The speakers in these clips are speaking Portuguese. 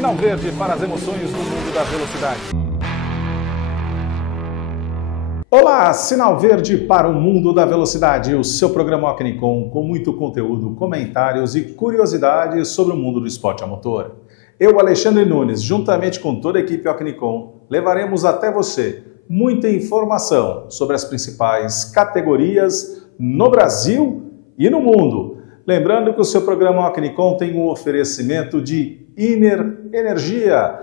Sinal verde para as emoções no mundo da velocidade. Olá, Sinal verde para o mundo da velocidade, o seu programa Ocnicom com muito conteúdo, comentários e curiosidades sobre o mundo do esporte a motor. Eu, Alexandre Nunes, juntamente com toda a equipe Ocnicom, levaremos até você muita informação sobre as principais categorias no Brasil e no mundo. Lembrando que o seu programa Ocnicom tem um oferecimento de Energia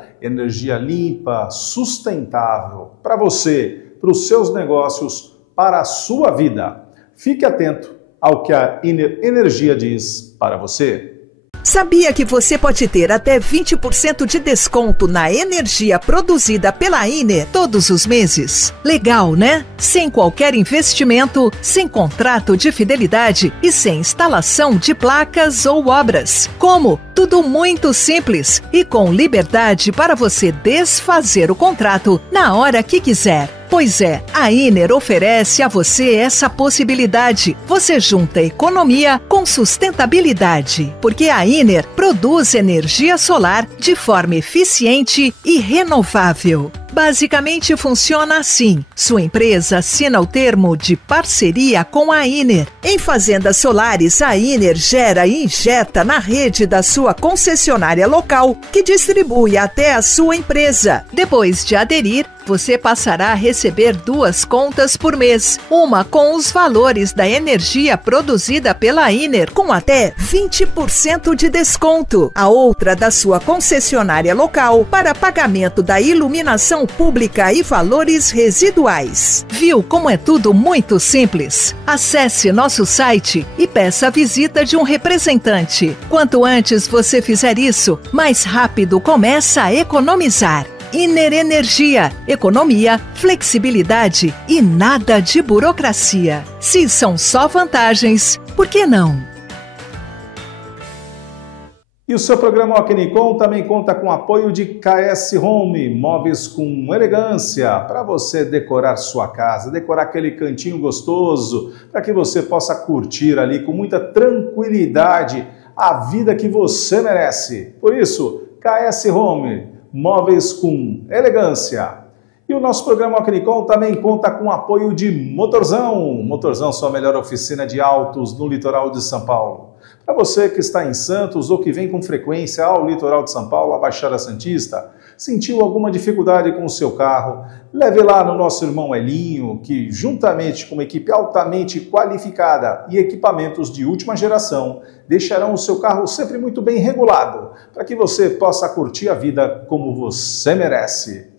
limpa, sustentável, para você, para os seus negócios, para a sua vida. Fique atento ao que a Energia diz para você. Sabia que você pode ter até 20% de desconto na energia produzida pela Iner todos os meses? Legal, né? Sem qualquer investimento, sem contrato de fidelidade e sem instalação de placas ou obras. Como? Tudo muito simples e com liberdade para você desfazer o contrato na hora que quiser. Pois é, a Iner oferece a você essa possibilidade. Você junta economia com sustentabilidade, porque a Iner produz energia solar de forma eficiente e renovável. Basicamente funciona assim. Sua empresa assina o termo de parceria com a Iner. Em fazendas solares, a Iner gera e injeta na rede da sua concessionária local, que distribui até a sua empresa. Depois de aderir, você passará a receber 2 contas por mês. Uma com os valores da energia produzida pela Iner, com até 20% de desconto. A outra da sua concessionária local, para pagamento da iluminação pública e valores residuais. Viu como é tudo muito simples? Acesse nosso site e peça a visita de um representante. Quanto antes você fizer isso, mais rápido começa a economizar. Iner Energia, economia, flexibilidade e nada de burocracia. Se são só vantagens, por que não? E o seu programa Ocnicom também conta com o apoio de KS Home, móveis com elegância, para você decorar sua casa, decorar aquele cantinho gostoso, para que você possa curtir ali com muita tranquilidade a vida que você merece. Por isso, KS Home, móveis com elegância. E o nosso programa Ocnicom também conta com o apoio de Motorzão. Motorzão, sua melhor oficina de autos no litoral de São Paulo. Para você que está em Santos ou que vem com frequência ao litoral de São Paulo, à Baixada Santista, sentiu alguma dificuldade com o seu carro, leve lá no nosso irmão Elinho, que juntamente com uma equipe altamente qualificada e equipamentos de última geração, deixarão o seu carro sempre muito bem regulado, para que você possa curtir a vida como você merece.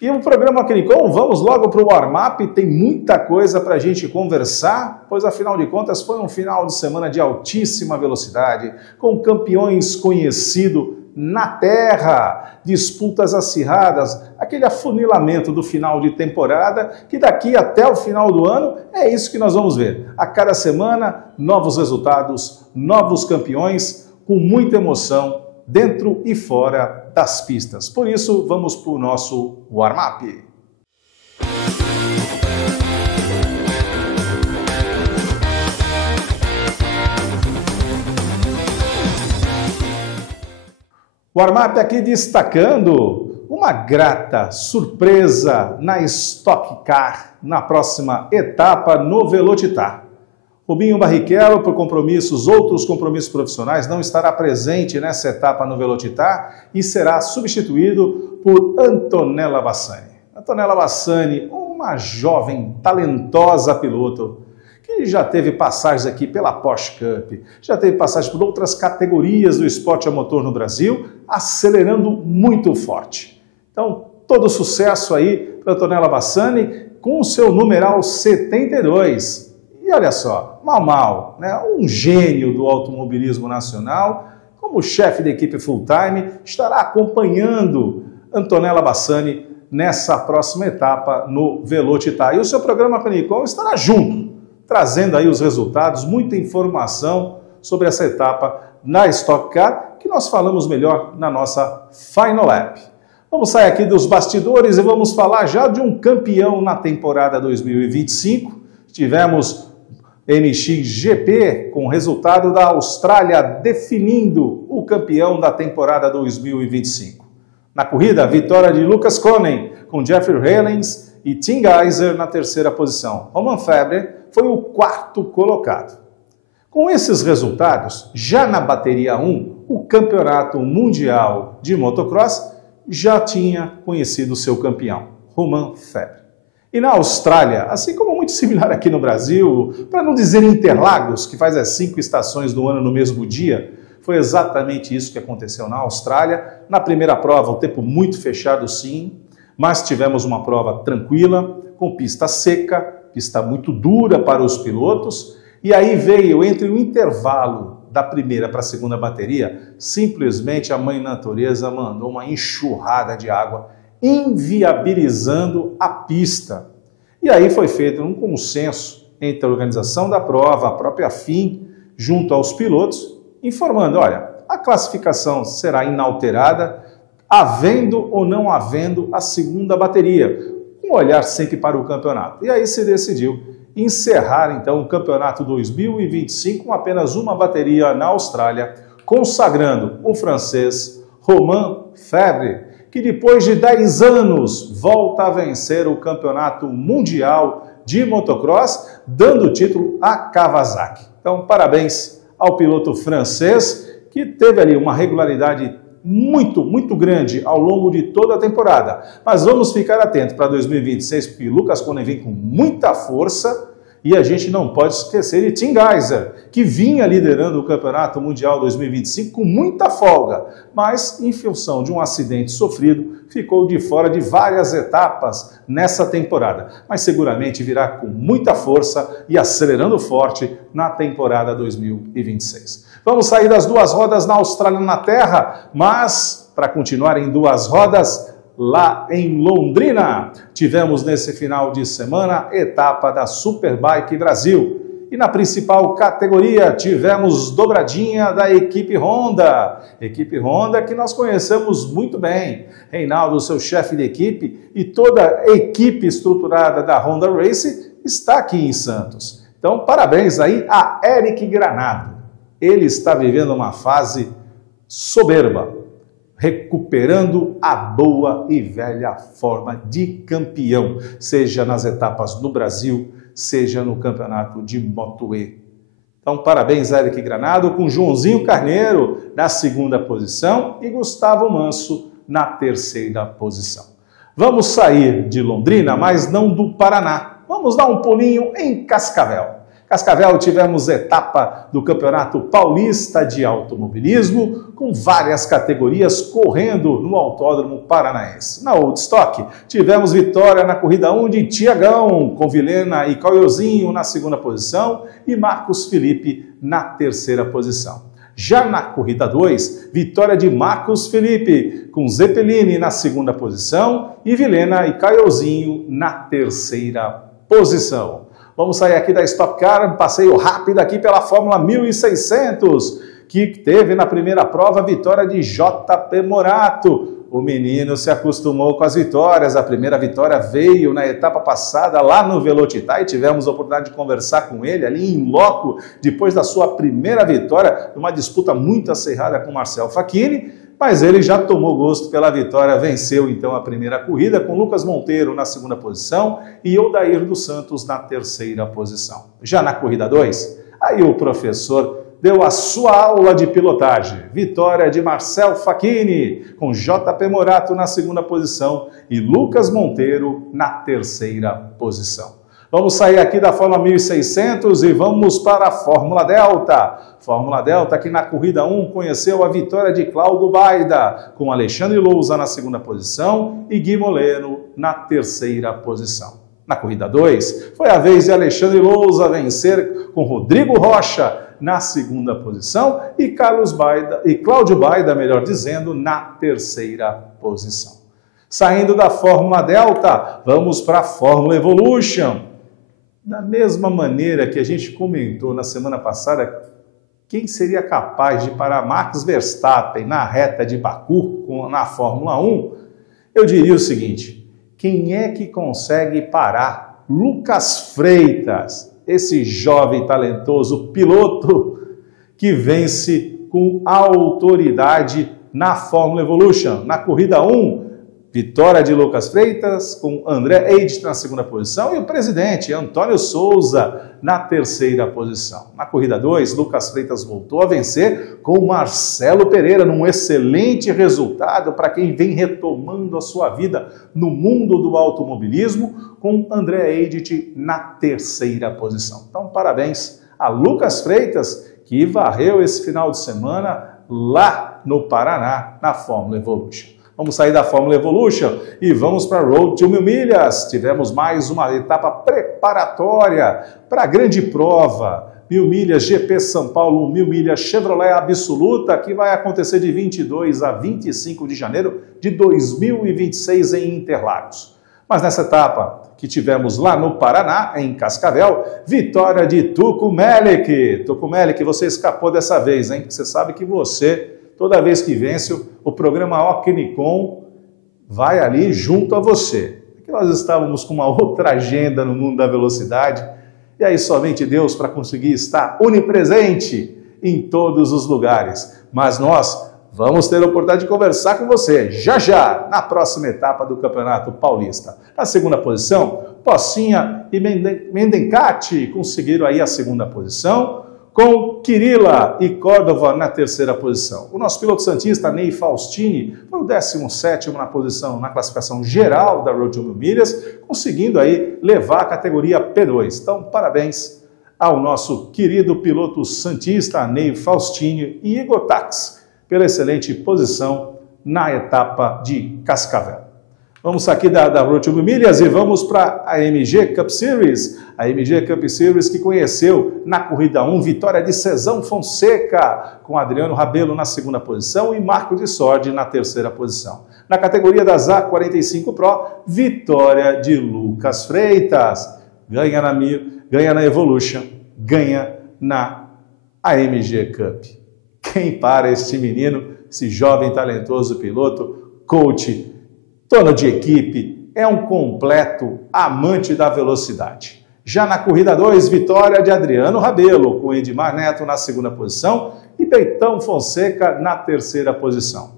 E o programa Ocnicom, vamos logo para o warm-up, tem muita coisa para a gente conversar, pois afinal de contas foi um final de semana de altíssima velocidade, com campeões conhecidos na terra, disputas acirradas, aquele afunilamento do final de temporada, que daqui até o final do ano é isso que nós vamos ver. A cada semana, novos resultados, novos campeões, com muita emoção, dentro e fora das pistas. Por isso, vamos para o nosso warm-up. Warm-up aqui destacando uma grata surpresa na Stock Car na próxima etapa no Velocitar. Rubinho Barrichello, por outros compromissos profissionais, não estará presente nessa etapa no Velocitar e será substituído por Antonella Bassani. Antonella Bassani, uma jovem, talentosa piloto, que já teve passagens aqui pela Porsche Cup, já teve passagens por outras categorias do esporte a motor no Brasil, acelerando muito forte. Então, todo sucesso aí para Antonella Bassani com o seu numeral 72. E olha só, Mal, né, um gênio do automobilismo nacional, como chefe da equipe full-time, estará acompanhando Antonella Bassani nessa próxima etapa no Velocitar. E o seu programa Ocnicom estará junto, trazendo aí os resultados, muita informação sobre essa etapa na Stock Car, que nós falamos melhor na nossa Final Lap. Vamos sair aqui dos bastidores e vamos falar já de um campeão na temporada 2025. Tivemos MXGP, com o resultado da Austrália definindo o campeão da temporada 2025. Na corrida, a vitória de Lucas Koenen, com Jeffrey Helens e Tim Gajser na terceira posição. Romain Febvre foi o quarto colocado. Com esses resultados, já na bateria 1, o Campeonato Mundial de Motocross já tinha conhecido seu campeão, Romain Febvre. E na Austrália, assim como muito similar aqui no Brasil, para não dizer Interlagos, que faz as 5 estações do ano no mesmo dia, foi exatamente isso que aconteceu na Austrália. Na primeira prova, o tempo muito fechado sim, mas tivemos uma prova tranquila, com pista seca, pista muito dura para os pilotos, e aí veio, entre o intervalo da primeira para a segunda bateria, simplesmente a Mãe Natureza mandou uma enxurrada de água, inviabilizando a pista. E aí foi feito um consenso entre a organização da prova, a própria FIM, junto aos pilotos, informando, olha, a classificação será inalterada, havendo ou não havendo a segunda bateria, um olhar sempre para o campeonato. E aí se decidiu encerrar, então, o campeonato 2025 com apenas uma bateria na Austrália, consagrando o francês Romain Febvre, que depois de 10 anos volta a vencer o campeonato mundial de motocross, dando o título a Kawasaki. Então, parabéns ao piloto francês, que teve ali uma regularidade muito grande ao longo de toda a temporada. Mas vamos ficar atentos para 2026, porque Lucas Koenen vem com muita força e a gente não pode esquecer de Tim Gajser, que vinha liderando o Campeonato Mundial 2025 com muita folga, mas em função de um acidente sofrido, ficou de fora de várias etapas nessa temporada. Mas seguramente virá com muita força e acelerando forte na temporada 2026. Vamos sair das 2 rodas na Austrália na terra, mas para continuar em 2 rodas, lá em Londrina, tivemos nesse final de semana etapa da Superbike Brasil. E na principal categoria tivemos dobradinha da equipe Honda. Equipe Honda que nós conhecemos muito bem. Reinaldo, seu chefe de equipe, e toda a equipe estruturada da Honda Race está aqui em Santos. Então, parabéns aí a Eric Granado. Ele está vivendo uma fase soberba, recuperando a boa e velha forma de campeão, seja nas etapas no Brasil, seja no campeonato de Moto E. Então, parabéns, Eric Granado, com Joãozinho Carneiro na segunda posição e Gustavo Manso na terceira posição. Vamos sair de Londrina, mas não do Paraná. Vamos dar um pulinho em Cascavel. Cascavel, tivemos etapa do Campeonato Paulista de Automobilismo, com várias categorias correndo no Autódromo Paranaense. Na Woodstock, tivemos vitória na corrida 1 de Tiagão, com Vilhena e Caiozinho na segunda posição e Marcos Felipe na terceira posição. Já na corrida 2, vitória de Marcos Felipe, com Zeppelini na segunda posição e Vilhena e Caiozinho na terceira posição. Vamos sair aqui da Stock Car, um passeio rápido aqui pela Fórmula 1600, que teve na primeira prova a vitória de JP Morato. O menino se acostumou com as vitórias, a primeira vitória veio na etapa passada lá no Velocitar e tivemos a oportunidade de conversar com ele ali em loco, depois da sua primeira vitória, uma disputa muito acirrada com Marcel Facchini, mas ele já tomou gosto pela vitória, venceu então a primeira corrida com Lucas Monteiro na segunda posição e Odair dos Santos na terceira posição. Já na corrida 2, aí o professor deu a sua aula de pilotagem. Vitória de Marcel Facchini, com JP Morato na segunda posição e Lucas Monteiro na terceira posição. Vamos sair aqui da Fórmula 1600 e vamos para a Fórmula Delta. Fórmula Delta que na corrida 1 conheceu a vitória de Cláudio Baida, com Alexandre Lousa na segunda posição e Gui Moleno na terceira posição. Na corrida 2, foi a vez de Alexandre Lousa vencer com Rodrigo Rocha na segunda posição e Cláudio Baida, melhor dizendo, na terceira posição. Saindo da Fórmula Delta, vamos para a Fórmula Evolution. Da mesma maneira que a gente comentou na semana passada, quem seria capaz de parar Max Verstappen na reta de Baku na Fórmula 1? Eu diria o seguinte, quem é que consegue parar Lucas Freitas? esse jovem talentoso piloto que vence com autoridade na Fórmula Evolution. Na corrida 1, vitória de Lucas Freitas, com André Eide na segunda posição e o presidente Antônio Souza na terceira posição. Na corrida 2, Lucas Freitas voltou a vencer com Marcelo Pereira, num excelente resultado para quem vem retomando a sua vida no mundo do automobilismo, com André Eide na terceira posição. Então, parabéns a Lucas Freitas, que varreu esse final de semana lá no Paraná, na Fórmula Evolution. Vamos sair da Fórmula Evolution e vamos para a Road to 1000 milhas. Tivemos mais uma etapa preparatória para a grande prova. 1000 milhas GP São Paulo, 1000 milhas Chevrolet Absoluta, que vai acontecer de 22 a 25 de janeiro de 2026 em Interlagos. Mas nessa etapa que tivemos lá no Paraná, em Cascavel, vitória de Tuco Melick. Tuco Melick, você escapou dessa vez, hein? Você sabe que você, toda vez que vence, o programa Ocnicom vai ali junto a você. Porque nós estávamos com uma outra agenda no mundo da velocidade, e aí somente Deus para conseguir estar onipresente em todos os lugares. Mas nós vamos ter a oportunidade de conversar com você já, na próxima etapa do Campeonato Paulista. Na segunda posição, Pocinha e Mendencati conseguiram aí a segunda posição, com Quirila e Córdova na terceira posição. O nosso piloto santista, Ney Faustini, foi o 17º na posição, na classificação geral da Road to 1000 milhas, conseguindo aí levar a categoria P2. Então, parabéns ao nosso querido piloto santista, Ney Faustini e Igor Tax, pela excelente posição na etapa de Cascavel. Vamos aqui da Road to 1000 milhas e vamos para a MG Cup Series. A MG Cup Series que conheceu na corrida 1, vitória de Cezão Fonseca, com Adriano Rabelo na segunda posição e Marco de Sordi na terceira posição. Na categoria das A45 Pro, vitória de Lucas Freitas. Ganha na Evolution, ganha na AMG Cup. Quem para este menino, esse jovem talentoso piloto, coach, dono de equipe, é um completo amante da velocidade. Já na corrida 2, vitória de Adriano Rabelo, com Edmar Neto na segunda posição e Beitão Fonseca na terceira posição.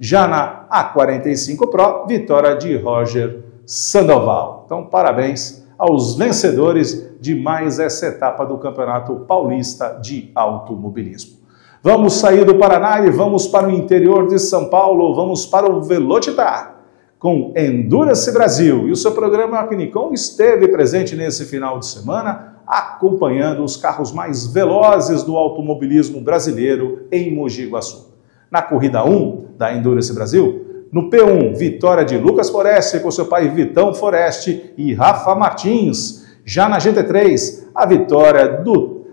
Já na A45 Pro, vitória de Roger Sandoval. Então, parabéns aos vencedores de mais essa etapa do Campeonato Paulista de Automobilismo. Vamos sair do Paraná e vamos para o interior de São Paulo, vamos para o Velocitar, com Endurance Brasil. E o seu programa Ocnicom esteve presente nesse final de semana, acompanhando os carros mais velozes do automobilismo brasileiro em Mogi Guaçu. Na corrida 1 da Endurance Brasil, no P1, vitória de Lucas Foreste com seu pai Vitão Foreste e Rafa Martins. Já na GT3, a vitória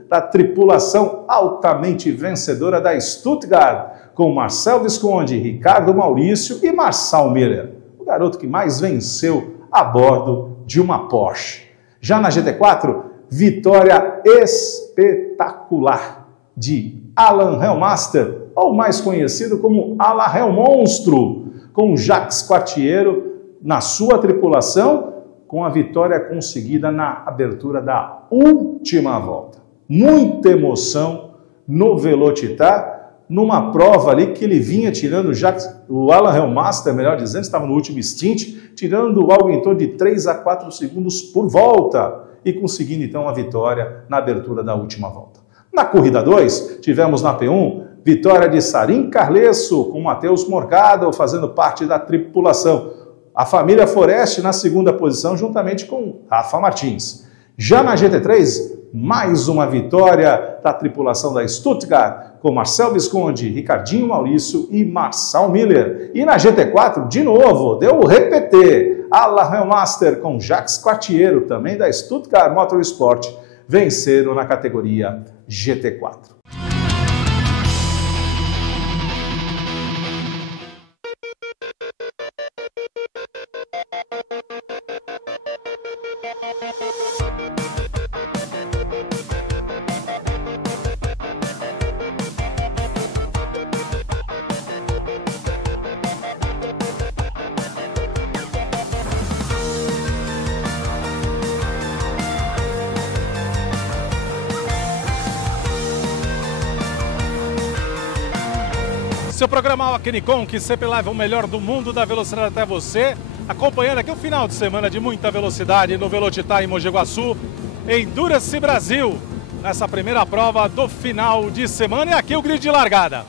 da tripulação altamente vencedora da Stuttgart, com Marcel Visconde, Ricardo Maurício e Marçal Miller, o garoto que mais venceu a bordo de uma Porsche. Já na GT4, vitória espetacular de Alan Hellmaster, ou mais conhecido como Alan Hell Monstro, com Jacques Quartiero na sua tripulação, com a vitória conseguida na abertura da última volta. Muita emoção no Velocitar, numa prova ali que ele vinha tirando, o Alan Hellmaster, melhor dizendo, estava no último stint, tirando algo em torno de 3 a 4 segundos por volta e conseguindo então a vitória na abertura da última volta. Na corrida 2, tivemos na P1, vitória de Sarim Carlesso, com Matheus Morgado fazendo parte da tripulação. A família Foreste na segunda posição, juntamente com Rafa Martins. Já na GT3, mais uma vitória da tripulação da Stuttgart, com Marcel Visconde, Ricardinho Maurício e Marçal Miller. E na GT4, de novo, deu o repetir. Alan Hellmaster com Jacques Quartiero, também da Stuttgart Motorsport, venceram na categoria GT4. Seu programa Alkenicon, que sempre leva o melhor do mundo da velocidade até você, acompanhando aqui o final de semana de muita velocidade no Velocitar em Mogi Guaçu, Endurance Brasil, nessa primeira prova do final de semana. E aqui o grid de largada.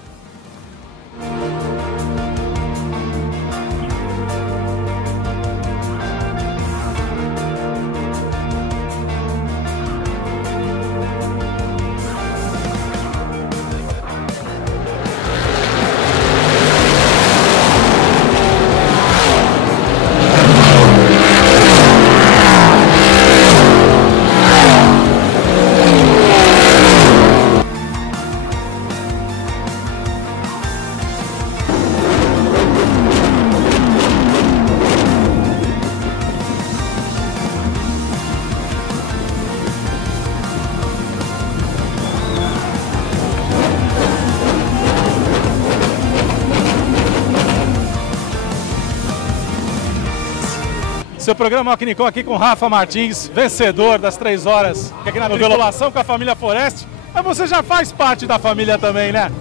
Seu programa Alkenicon aqui com Rafa Martins, vencedor das 3 horas, aqui na tripulação com a família Forest. Mas você já faz parte da família também, né?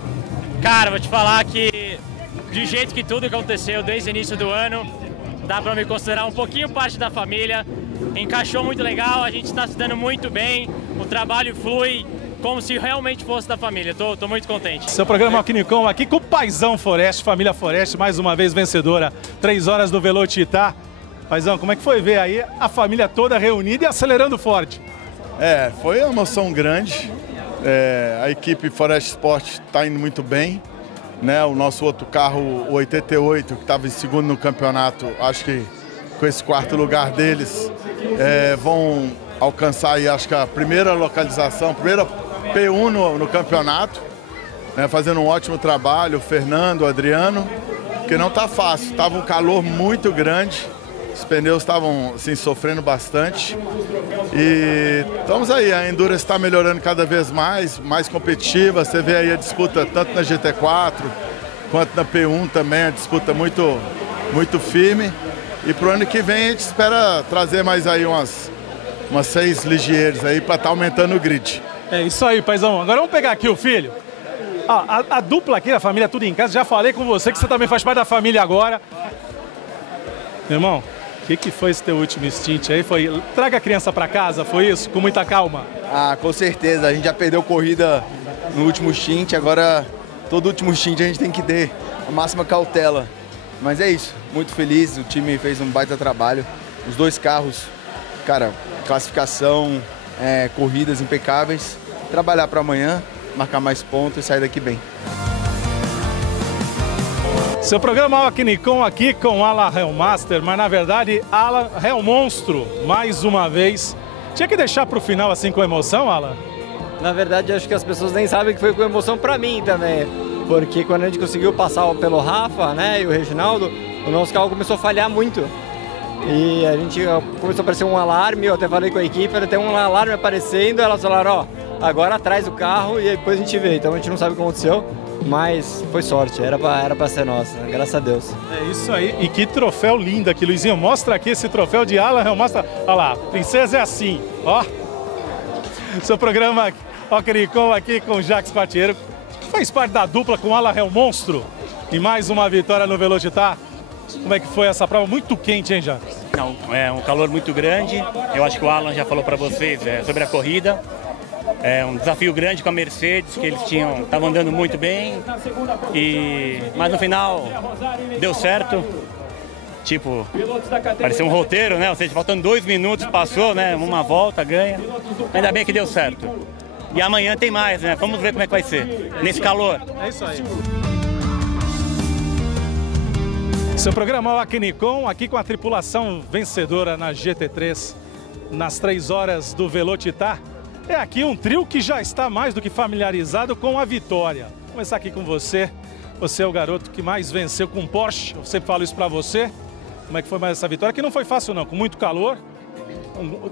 Cara, vou te falar que de jeito que tudo aconteceu desde o início do ano, dá pra me considerar um pouquinho parte da família. Encaixou muito legal, a gente está se dando muito bem, o trabalho flui como se realmente fosse da família. Tô muito contente. Seu programa Alkenicon aqui com o paizão Forest, família Forest, mais uma vez vencedora, 3 horas do Velocitar. Paizão, como é que foi ver aí a família toda reunida e acelerando forte? Foi uma emoção grande. A equipe Forest Sport está indo muito bem, né? O nosso outro carro, o 88, que estava em segundo no campeonato, acho que com esse 4º lugar deles, vão alcançar aí, acho que a primeira localização, primeira P1 no campeonato, né? Fazendo um ótimo trabalho, o Fernando, o Adriano, porque não está fácil, estava um calor muito grande. Os pneus estavam assim, sofrendo bastante e estamos aí, a Endurance está melhorando cada vez mais competitiva. Você vê aí a disputa tanto na GT4 quanto na P1 também, a disputa muito firme. E para o ano que vem a gente espera trazer mais aí umas 6 Ligiers aí para estar aumentando o grid. É isso aí, paizão. Agora vamos pegar aqui o filho. A dupla aqui, a família tudo em casa, já falei com você que você também faz parte da família agora. Meu irmão, o que foi esse teu último stint aí? Foi traga a criança para casa, foi isso? Com muita calma? Com certeza. A gente já perdeu corrida no último stint, agora todo último stint a gente tem que ter a máxima cautela. Mas é isso, muito feliz, o time fez um baita trabalho. Os 2 carros, cara, classificação, corridas impecáveis. Trabalhar para amanhã, marcar mais pontos e sair daqui bem. Seu programa Alkenicon aqui com Alan Helmaster, mas na verdade Alan Helmonstro, mais uma vez. Tinha que deixar para o final assim com emoção, Alan? Na verdade acho que as pessoas nem sabem que foi com emoção para mim também. Porque quando a gente conseguiu passar pelo Rafa, né, e o Reginaldo, o nosso carro começou a falhar muito. E a gente começou a aparecer um alarme, eu até falei com a equipe, até um alarme aparecendo, elas falaram, agora atrás do carro e depois a gente vê. Então a gente não sabe o que aconteceu. Mas foi sorte, era pra ser nossa, né? Graças a Deus. É isso aí, e que troféu lindo aqui, Luizinho. Mostra aqui esse troféu de Alan, mostra. Olha lá, princesa é assim, ó. Seu programa Alkenicon aqui com o Jacques Patiero, faz parte da dupla com Alan Helmonstro. E mais uma vitória no Velocitar. Como é que foi essa prova? Muito quente, hein, Jacques? Não, é um calor muito grande. Eu acho que o Alan já falou para vocês sobre a corrida. É um desafio grande com a Mercedes, que eles estavam andando muito bem, mas no final deu certo. Tipo, parecia um roteiro, né? Ou seja, faltando 2 minutos, passou, né? Uma volta, ganha. Ainda bem que deu certo. E amanhã tem mais, né? Vamos ver como é que vai ser, nesse calor. É isso aí. Seu programa Alkenicon aqui com a tripulação vencedora na GT3, nas 3 horas do Velocitar. É aqui um trio que já está mais do que familiarizado com a vitória. Vou começar aqui com você. Você é o garoto que mais venceu com Porsche. Eu sempre falo isso para você. Como é que foi mais essa vitória? Que não foi fácil não, com muito calor.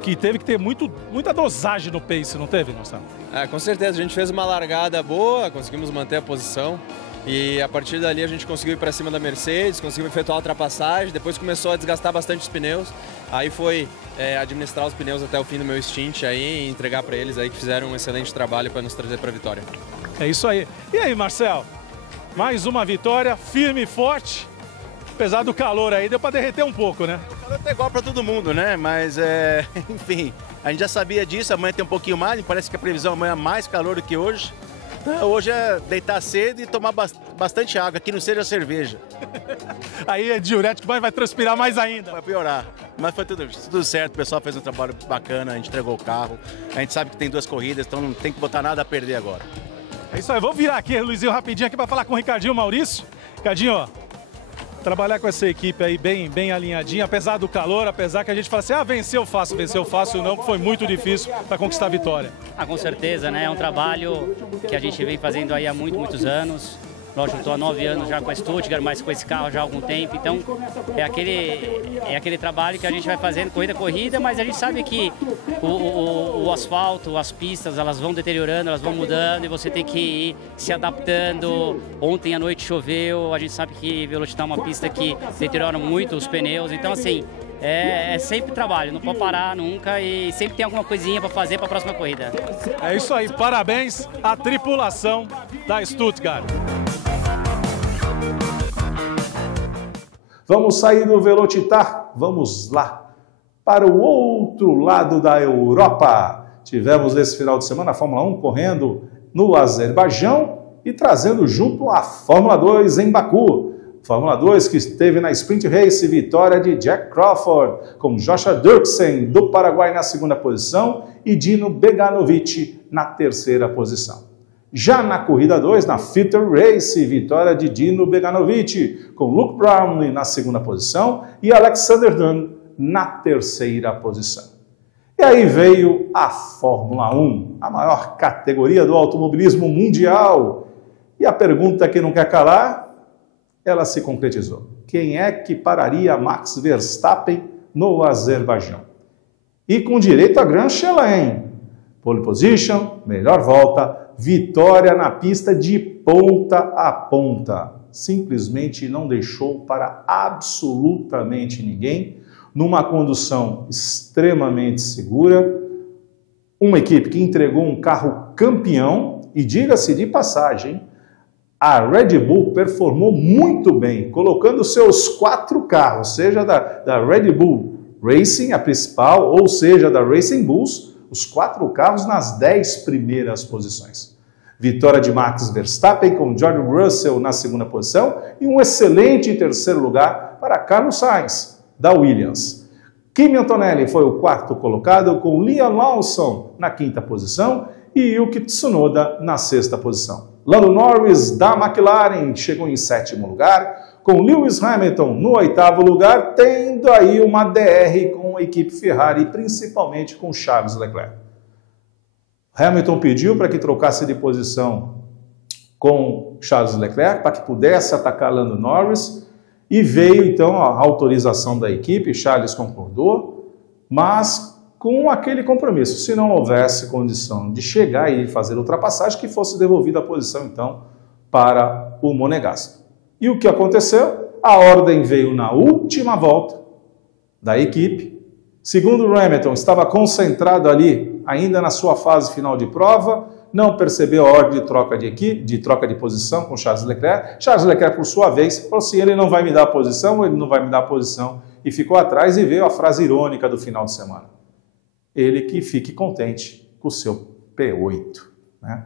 Que teve que ter muita dosagem no pace, não teve, Marcelo? Com certeza. A gente fez uma largada boa, conseguimos manter a posição. E a partir dali a gente conseguiu ir para cima da Mercedes, conseguiu efetuar a ultrapassagem, depois começou a desgastar bastante os pneus. Aí foi administrar os pneus até o fim do meu stint aí e entregar para eles aí que fizeram um excelente trabalho para nos trazer para a vitória. É isso aí. E aí, Marcelo? mais uma vitória firme e forte. Apesar do calor aí, deu para derreter um pouco, né? O calor tá igual para todo mundo, né? Mas, enfim, a gente já sabia disso, amanhã tem um pouquinho mais, parece que a previsão amanhã é mais calor do que hoje. Então, hoje é deitar cedo e tomar bastante água, que não seja cerveja. Aí é diurético, vai transpirar mais ainda. Vai piorar, mas foi tudo certo, o pessoal fez um trabalho bacana, a gente entregou o carro, a gente sabe que tem 2 corridas, então não tem que botar nada a perder agora. É isso aí, vou virar aqui, Luizinho, rapidinho aqui para falar com o Ricardinho Maurício. Ricardinho, ó, trabalhar com essa equipe aí bem alinhadinha, apesar do calor, apesar que a gente fala assim, venceu fácil, não, foi muito difícil para conquistar a vitória. Com certeza, né? É um trabalho que a gente vem fazendo aí há muitos anos. Lógico, estou há 9 anos já com a Stuttgart, mas com esse carro já há algum tempo. Então, é aquele trabalho que a gente vai fazendo corrida a corrida, mas a gente sabe que o asfalto, as pistas, elas vão deteriorando, elas vão mudando e você tem que ir se adaptando. Ontem à noite choveu, a gente sabe que Velocitar é uma pista que deteriora muito os pneus. Então, assim, é sempre trabalho, não pode parar nunca e sempre tem alguma coisinha para fazer para a próxima corrida. É isso aí, parabéns à tripulação da Stuttgart. Vamos sair do Velocitar, vamos lá para o outro lado da Europa. Tivemos nesse final de semana a Fórmula 1 correndo no Azerbaijão e trazendo junto a Fórmula 2 em Baku. Fórmula 2 que esteve na Sprint Race, vitória de Jack Crawford, com Joshua Dirksen do Paraguai na segunda posição e Dino Beganovic na terceira posição. Já na corrida 2, na Filter Race, vitória de Dino Beganovic, com Luke Brownlee na segunda posição e Alexander Dunn na terceira posição. E aí veio a Fórmula 1, a maior categoria do automobilismo mundial. E a pergunta que não quer calar, ela se concretizou. Quem é que pararia Max Verstappen no Azerbaijão? E com direito a Grand Chelem. Pole position, melhor volta, vitória na pista de ponta a ponta. Simplesmente não deixou para absolutamente ninguém, numa condução extremamente segura, uma equipe que entregou um carro campeão, e diga-se de passagem, a Red Bull performou muito bem, colocando seus 4 carros, seja da Red Bull Racing, a principal, ou seja da Racing Bulls, os 4 carros nas 10 primeiras posições. Vitória de Max Verstappen com George Russell na segunda posição e um excelente terceiro lugar para Carlos Sainz, da Williams. Kimi Antonelli foi o 4º colocado com Liam Lawson na 5ª posição e Yuki Tsunoda na 6ª posição. Lando Norris, da McLaren, chegou em 7º lugar, com Lewis Hamilton no 8º lugar, tendo aí uma DR com a equipe Ferrari, principalmente com Charles Leclerc. Hamilton pediu para que trocasse de posição com Charles Leclerc, para que pudesse atacar Lando Norris, e veio então a autorização da equipe, Charles concordou, mas com aquele compromisso, se não houvesse condição de chegar e fazer ultrapassagem, que fosse devolvida a posição então para o Monegasco. E o que aconteceu? A ordem veio na última volta da equipe. Segundo o Hamilton, estava concentrado ali, ainda na sua fase final de prova, não percebeu a ordem de troca de equipe, de troca de posição com Charles Leclerc. Charles Leclerc, por sua vez, falou assim, ele não vai me dar a posição, ele não vai me dar a posição, e ficou atrás e veio a frase irônica do final de semana. Ele que fique contente com o seu P8, né?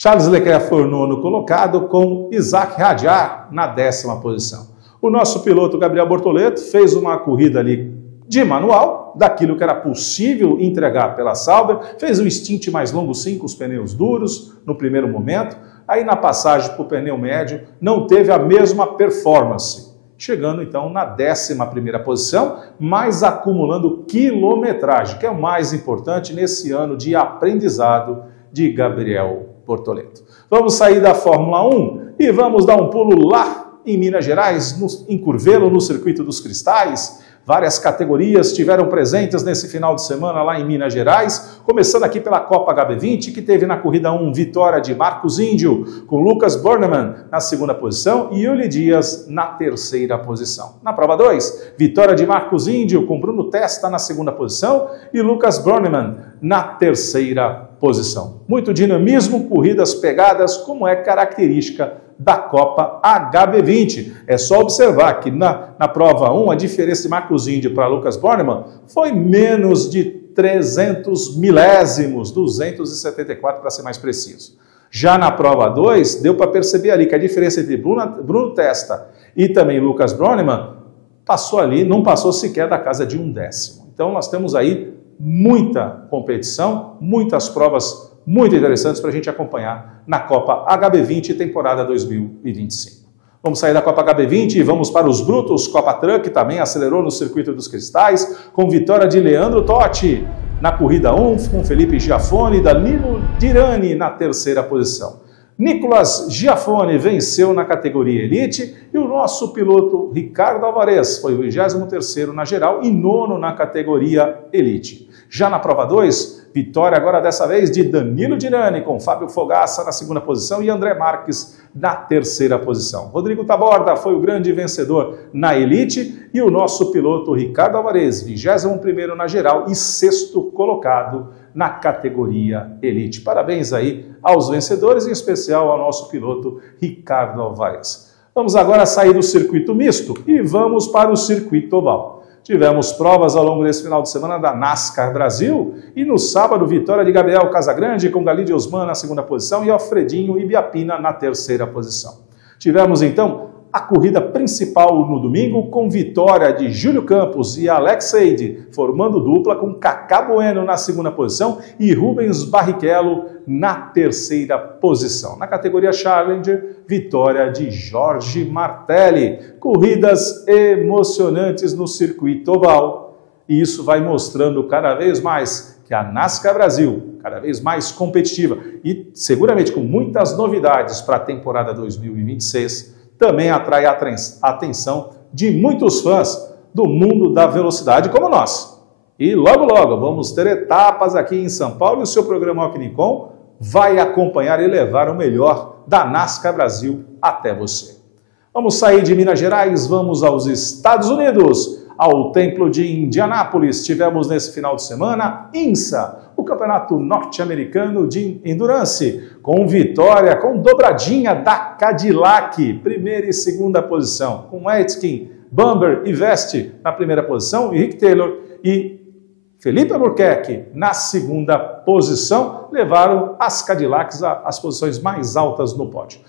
Charles Leclerc foi o 9º colocado com Isaac Hadjar na 10ª posição. O nosso piloto Gabriel Bortoleto fez uma corrida ali de manual, daquilo que era possível entregar pela Sauber, fez um stint mais longo sim com os pneus duros no primeiro momento, aí na passagem para o pneu médio não teve a mesma performance, chegando então na 11ª posição, mas acumulando quilometragem, que é o mais importante nesse ano de aprendizado de Gabriel Bortoleto. Vamos sair da Fórmula 1 e vamos dar um pulo lá em Minas Gerais, em Curvelo, no Circuito dos Cristais. Várias categorias estiveram presentes nesse final de semana lá em Minas Gerais, começando aqui pela Copa HB20, que teve na corrida 1 vitória de Marcos Índio, com Lucas Bornemann na 2ª posição e Yuli Dias na 3ª posição. Na prova 2, vitória de Marcos Índio, com Bruno Testa na 2ª posição e Lucas Bornemann na 3ª posição. Muito dinamismo, corridas pegadas, como é característica da Copa HB20. É só observar que na prova 1, a diferença de Marcos Índio para Lucas Bornemann foi menos de 300 milésimos, 274 para ser mais preciso. Já na prova 2, deu para perceber ali que a diferença entre Bruno Testa e também Lucas Bornemann passou ali, não passou sequer da casa de 1/10. Então nós temos aí muita competição, muitas provas muito interessantes para a gente acompanhar na Copa HB20 temporada 2025. Vamos sair da Copa HB20 e vamos para os brutos. Copa Truck também acelerou no circuito dos cristais, com vitória de Leandro Totti na corrida 1, com Felipe Giafone e Danilo Dirani na terceira posição. Nicolas Giafone venceu na categoria Elite e o nosso piloto Ricardo Alvarez foi o 23º na geral e 9º na categoria Elite. Já na prova 2, vitória agora dessa vez de Danilo Dirani, com Fábio Fogaça na segunda posição e André Marques na terceira posição. Rodrigo Taborda foi o grande vencedor na Elite e o nosso piloto Ricardo Alvarez, 21º na geral e 6º colocado na categoria Elite. Parabéns aí aos vencedores, em especial ao nosso piloto Ricardo Alvarez. Vamos agora sair do circuito misto e vamos para o circuito oval. Tivemos provas ao longo desse final de semana da NASCAR Brasil e no sábado, vitória de Gabriel Casagrande com Galide Osman na segunda posição e Alfredinho Ibiapina na terceira posição. Tivemos então a corrida principal no domingo com vitória de Júlio Campos e Alex Seide, formando dupla com Cacá Bueno na segunda posição e Rubens Barrichello na terceira posição. Na categoria Challenger, vitória de Jorge Martelli. Corridas emocionantes no circuito oval. E isso vai mostrando cada vez mais que a NASCAR Brasil, cada vez mais competitiva e seguramente com muitas novidades para a temporada 2026, também atrai a atenção de muitos fãs do mundo da velocidade como nós. E logo, logo, vamos ter etapas aqui em São Paulo e o seu programa Alquinicom vai acompanhar e levar o melhor da NASCAR Brasil até você. Vamos sair de Minas Gerais, vamos aos Estados Unidos, ao Templo de Indianápolis. Tivemos nesse final de semana IMSA, o Campeonato Norte-Americano de Endurance, com vitória, com dobradinha da Cadillac, primeira e segunda posição, com Aitken, Bamber e Veste na primeira posição, e Rick Taylor e Felipe Albuquerque na segunda posição, levaram as Cadillacs às posições mais altas no pódio.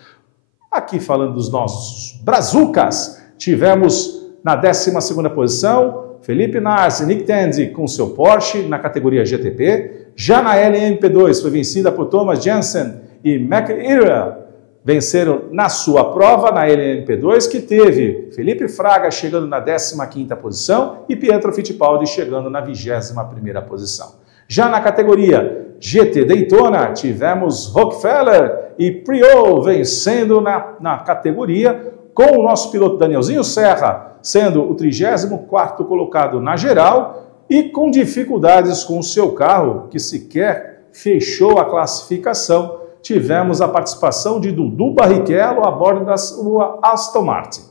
Aqui falando dos nossos brazucas, tivemos na 12ª posição Felipe Nasr e Nick Tandy com seu Porsche na categoria GTP. Já na LMP2 foi vencida por Thomas Jensen e McIra, venceram na sua prova na LMP2, que teve Felipe Fraga chegando na 15ª posição e Pietro Fittipaldi chegando na 21ª posição. Já na categoria GT Daytona, tivemos Rockefeller e Priol vencendo na categoria, com o nosso piloto Danielzinho Serra sendo o 34º colocado na geral e com dificuldades com o seu carro, que sequer fechou a classificação. Tivemos a participação de Dudu Barrichello a bordo da sua Aston Martin.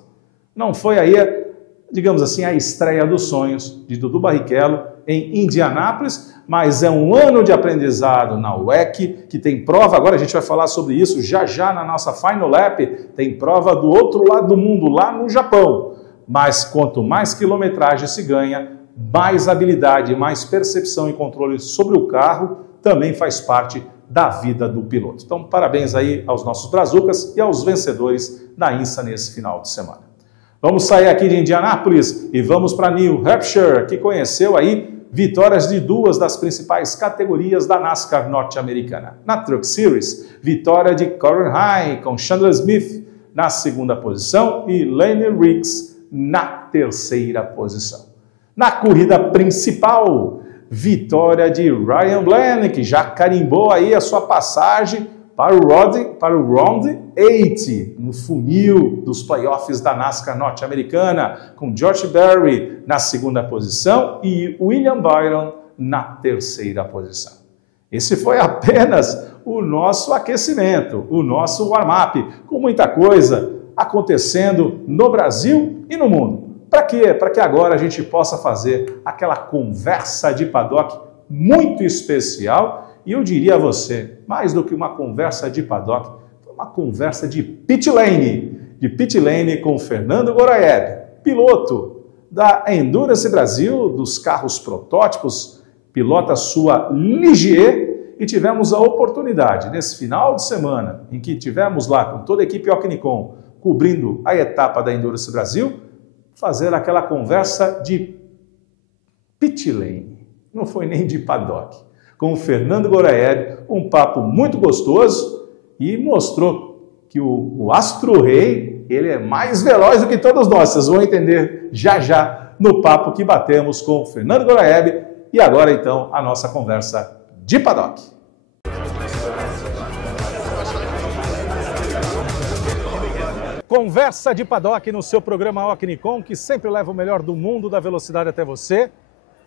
Não foi aí, digamos assim, a estreia dos sonhos de Dudu Barrichello em Indianápolis, mas é um ano de aprendizado na WEC, que tem prova, agora a gente vai falar sobre isso já na nossa Final Lap, tem prova do outro lado do mundo, lá no Japão. Mas quanto mais quilometragem se ganha, mais habilidade, mais percepção e controle sobre o carro também faz parte da vida do piloto. Então, parabéns aí aos nossos brazucas e aos vencedores da IMSA nesse final de semana. Vamos sair aqui de Indianápolis e vamos para New Hampshire, que conheceu aí vitórias de duas das principais categorias da NASCAR norte-americana. Na Truck Series, vitória de Corey High com Chandler Smith na segunda posição e Lenny Riggs na terceira posição. Na corrida principal, vitória de Ryan Blaney, que já carimbou aí a sua passagem para o Round 8, no funil dos playoffs da NASCAR norte-americana, com George Berry na segunda posição e William Byron na terceira posição. Esse foi apenas o nosso aquecimento, o nosso warm-up, com muita coisa acontecendo no Brasil e no mundo. Para quê? Para que agora a gente possa fazer aquela conversa de paddock muito especial. E eu diria a você, mais do que uma conversa de paddock, uma conversa de pit lane com Fernando Goraeb, piloto da Endurance Brasil, dos carros protótipos, pilota sua Ligier, e tivemos a oportunidade, nesse final de semana, em que tivemos lá com toda a equipe Ocnicom, cobrindo a etapa da Endurance Brasil, fazer aquela conversa de pit lane, não foi nem de paddock, com o Fernando Goraeb, um papo muito gostoso, e mostrou que o Astro Rei, ele é mais veloz do que todos nós, vocês vão entender já no papo que batemos com o Fernando Goraeb. E agora então a nossa conversa de paddock. Conversa de paddock no seu programa Ocnicom, que sempre leva o melhor do mundo da velocidade até você,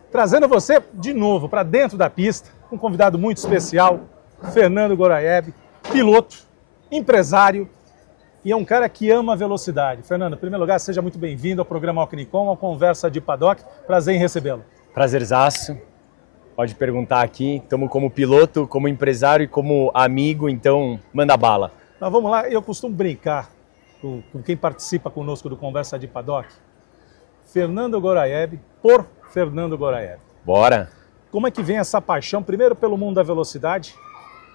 trazendo você de novo para dentro da pista, um convidado muito especial, Fernando Goraeb, piloto, empresário e é um cara que ama a velocidade. Fernando, em primeiro lugar, seja muito bem-vindo ao programa Ocnicom, ao Conversa de Paddock. Prazer em recebê-lo. Prazerzaço. Pode perguntar aqui. Estamos como piloto, como empresário e como amigo, então manda bala. Mas vamos lá, eu costumo brincar com quem participa conosco do Conversa de Paddock. Fernando Goraeb por Fernando Goraeb. Bora. Como é que vem essa paixão, primeiro pelo mundo da velocidade?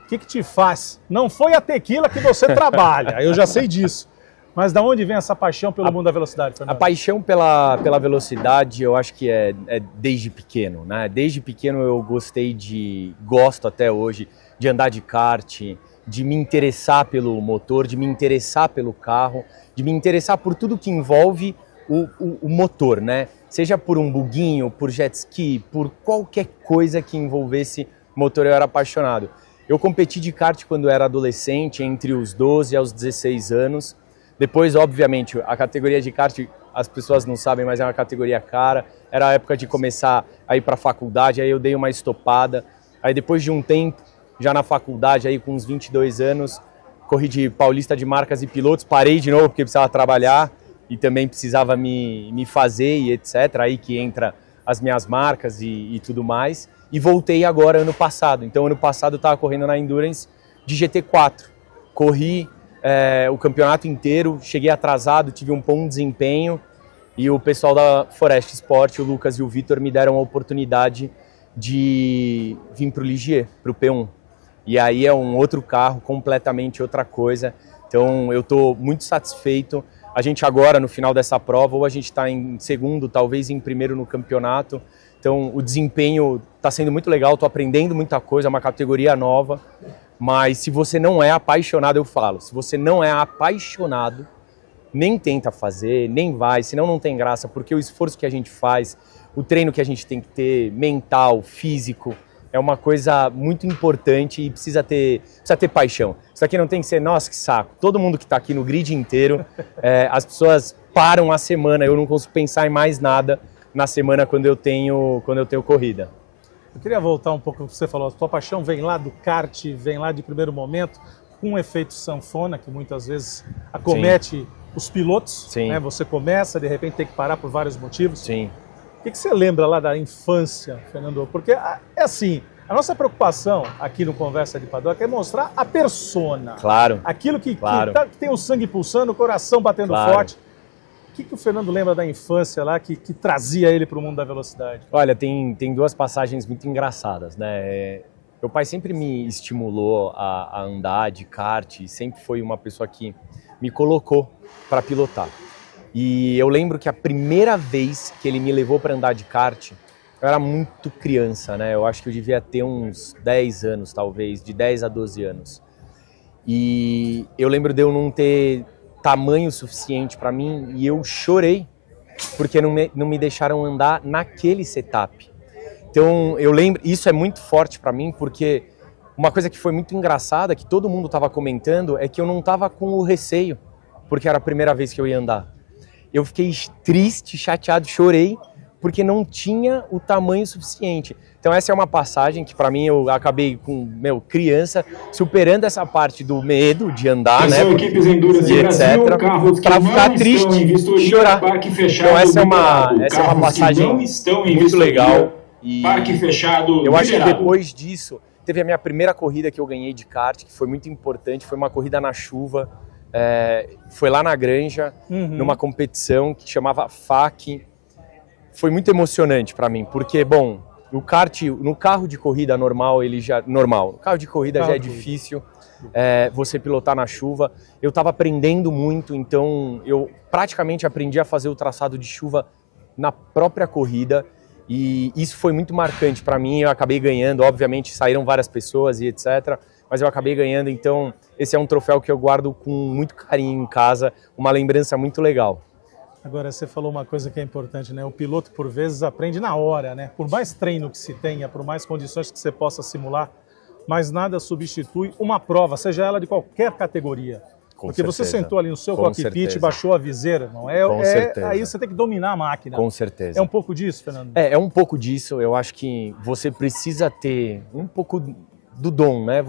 O que te faz? Não foi a tequila que você trabalha, eu já sei disso. Mas da onde vem essa paixão pelo mundo da velocidade, Fernando? A paixão pela velocidade, eu acho que é desde pequeno, né? Desde pequeno eu gosto até hoje, de andar de kart, de me interessar pelo motor, de me interessar pelo carro, de me interessar por tudo que envolve o motor, né? Seja por um buguinho, por jet ski, por qualquer coisa que envolvesse motor, eu era apaixonado. Eu competi de kart quando eu era adolescente, entre os 12 aos 16 anos. Depois, obviamente, a categoria de kart, as pessoas não sabem, mas é uma categoria cara. Era a época de começar a ir para a faculdade, aí eu dei uma estopada. Aí depois de um tempo, já na faculdade, aí com uns 22 anos, corri de paulista de marcas e pilotos, parei de novo porque precisava trabalhar e também precisava me fazer e etc. Aí que entra as minhas marcas e tudo mais. E voltei agora ano passado. Então ano passado eu estava correndo na Endurance de GT4. Corri o campeonato inteiro, cheguei atrasado, tive um bom desempenho e o pessoal da Forest Sport, o Lucas e o Vitor, me deram a oportunidade de vir para o Ligier, para o P1. E aí é um outro carro, completamente outra coisa. Então eu estou muito satisfeito. A gente agora, no final dessa prova, ou a gente está em segundo, talvez em primeiro no campeonato. Então o desempenho está sendo muito legal, estou aprendendo muita coisa, é uma categoria nova. Mas se você não é apaixonado, eu falo, se você não é apaixonado, nem tenta fazer, nem vai, senão não tem graça, porque o esforço que a gente faz, o treino que a gente tem que ter, mental, físico, é uma coisa muito importante e precisa ter paixão. Isso aqui não tem que ser, nossa, que saco. Todo mundo que está aqui no grid inteiro, as pessoas param a semana, eu não consigo pensar em mais nada na semana quando eu tenho corrida. Eu queria voltar um pouco ao que você falou. A sua paixão vem lá do kart, vem lá de primeiro momento, com um efeito sanfona, que muitas vezes acomete Sim. os pilotos. Sim. Né? Você começa, de repente tem que parar por vários motivos. Sim. O que você lembra lá da infância, Fernando? Porque é assim, a nossa preocupação aqui no Conversa de Paddock é mostrar a persona. Claro. Aquilo que tem o sangue pulsando, o coração batendo forte. O que o Fernando lembra da infância lá que trazia ele para o mundo da velocidade? Olha, tem duas passagens muito engraçadas, né? Meu pai sempre me estimulou a andar de kart, sempre foi uma pessoa que me colocou para pilotar. E eu lembro que a primeira vez que ele me levou para andar de kart, eu era muito criança, né? Eu acho que eu devia ter uns 10 anos, talvez, de 10 a 12 anos. E eu lembro de eu não ter tamanho suficiente para mim e eu chorei porque não me deixaram andar naquele setup. Então eu lembro, isso é muito forte para mim porque uma coisa que foi muito engraçada, que todo mundo estava comentando, é que eu não estava com o receio, porque era a primeira vez que eu ia andar. Eu fiquei triste, chateado, chorei, porque não tinha o tamanho suficiente. Então essa é uma passagem que para mim eu acabei com, criança, superando essa parte do medo de andar, né? Equipes Endurance e Brasil, etc. Para ficar triste e chorar. Então essa é uma passagem muito legal. E Parque fechado eu acho que depois disso Teve a minha primeira corrida que eu ganhei de kart, que foi muito importante, foi uma corrida na chuva, foi lá na Granja, numa competição que chamava FAC. Foi muito emocionante para mim, porque, bom, no carro de corrida normal, o carro de corrida já é difícil você pilotar na chuva. Eu estava aprendendo muito, então eu praticamente aprendi a fazer o traçado de chuva na própria corrida, e isso foi muito marcante para mim. Eu acabei ganhando, obviamente saíram várias pessoas e etc, mas eu acabei ganhando, então esse é um troféu que eu guardo com muito carinho em casa, uma lembrança muito legal. Agora, você falou uma coisa que é importante, né? O piloto, por vezes, aprende na hora, né? Por mais treino que se tenha, por mais condições que você possa simular, mas nada substitui uma prova, seja ela de qualquer categoria. Porque você sentou ali no seu cockpit, baixou a viseira, não é? Aí você tem que dominar a máquina. Com certeza. É um pouco disso, Fernando? É um pouco disso. Eu acho que você precisa ter um pouco do dom, né?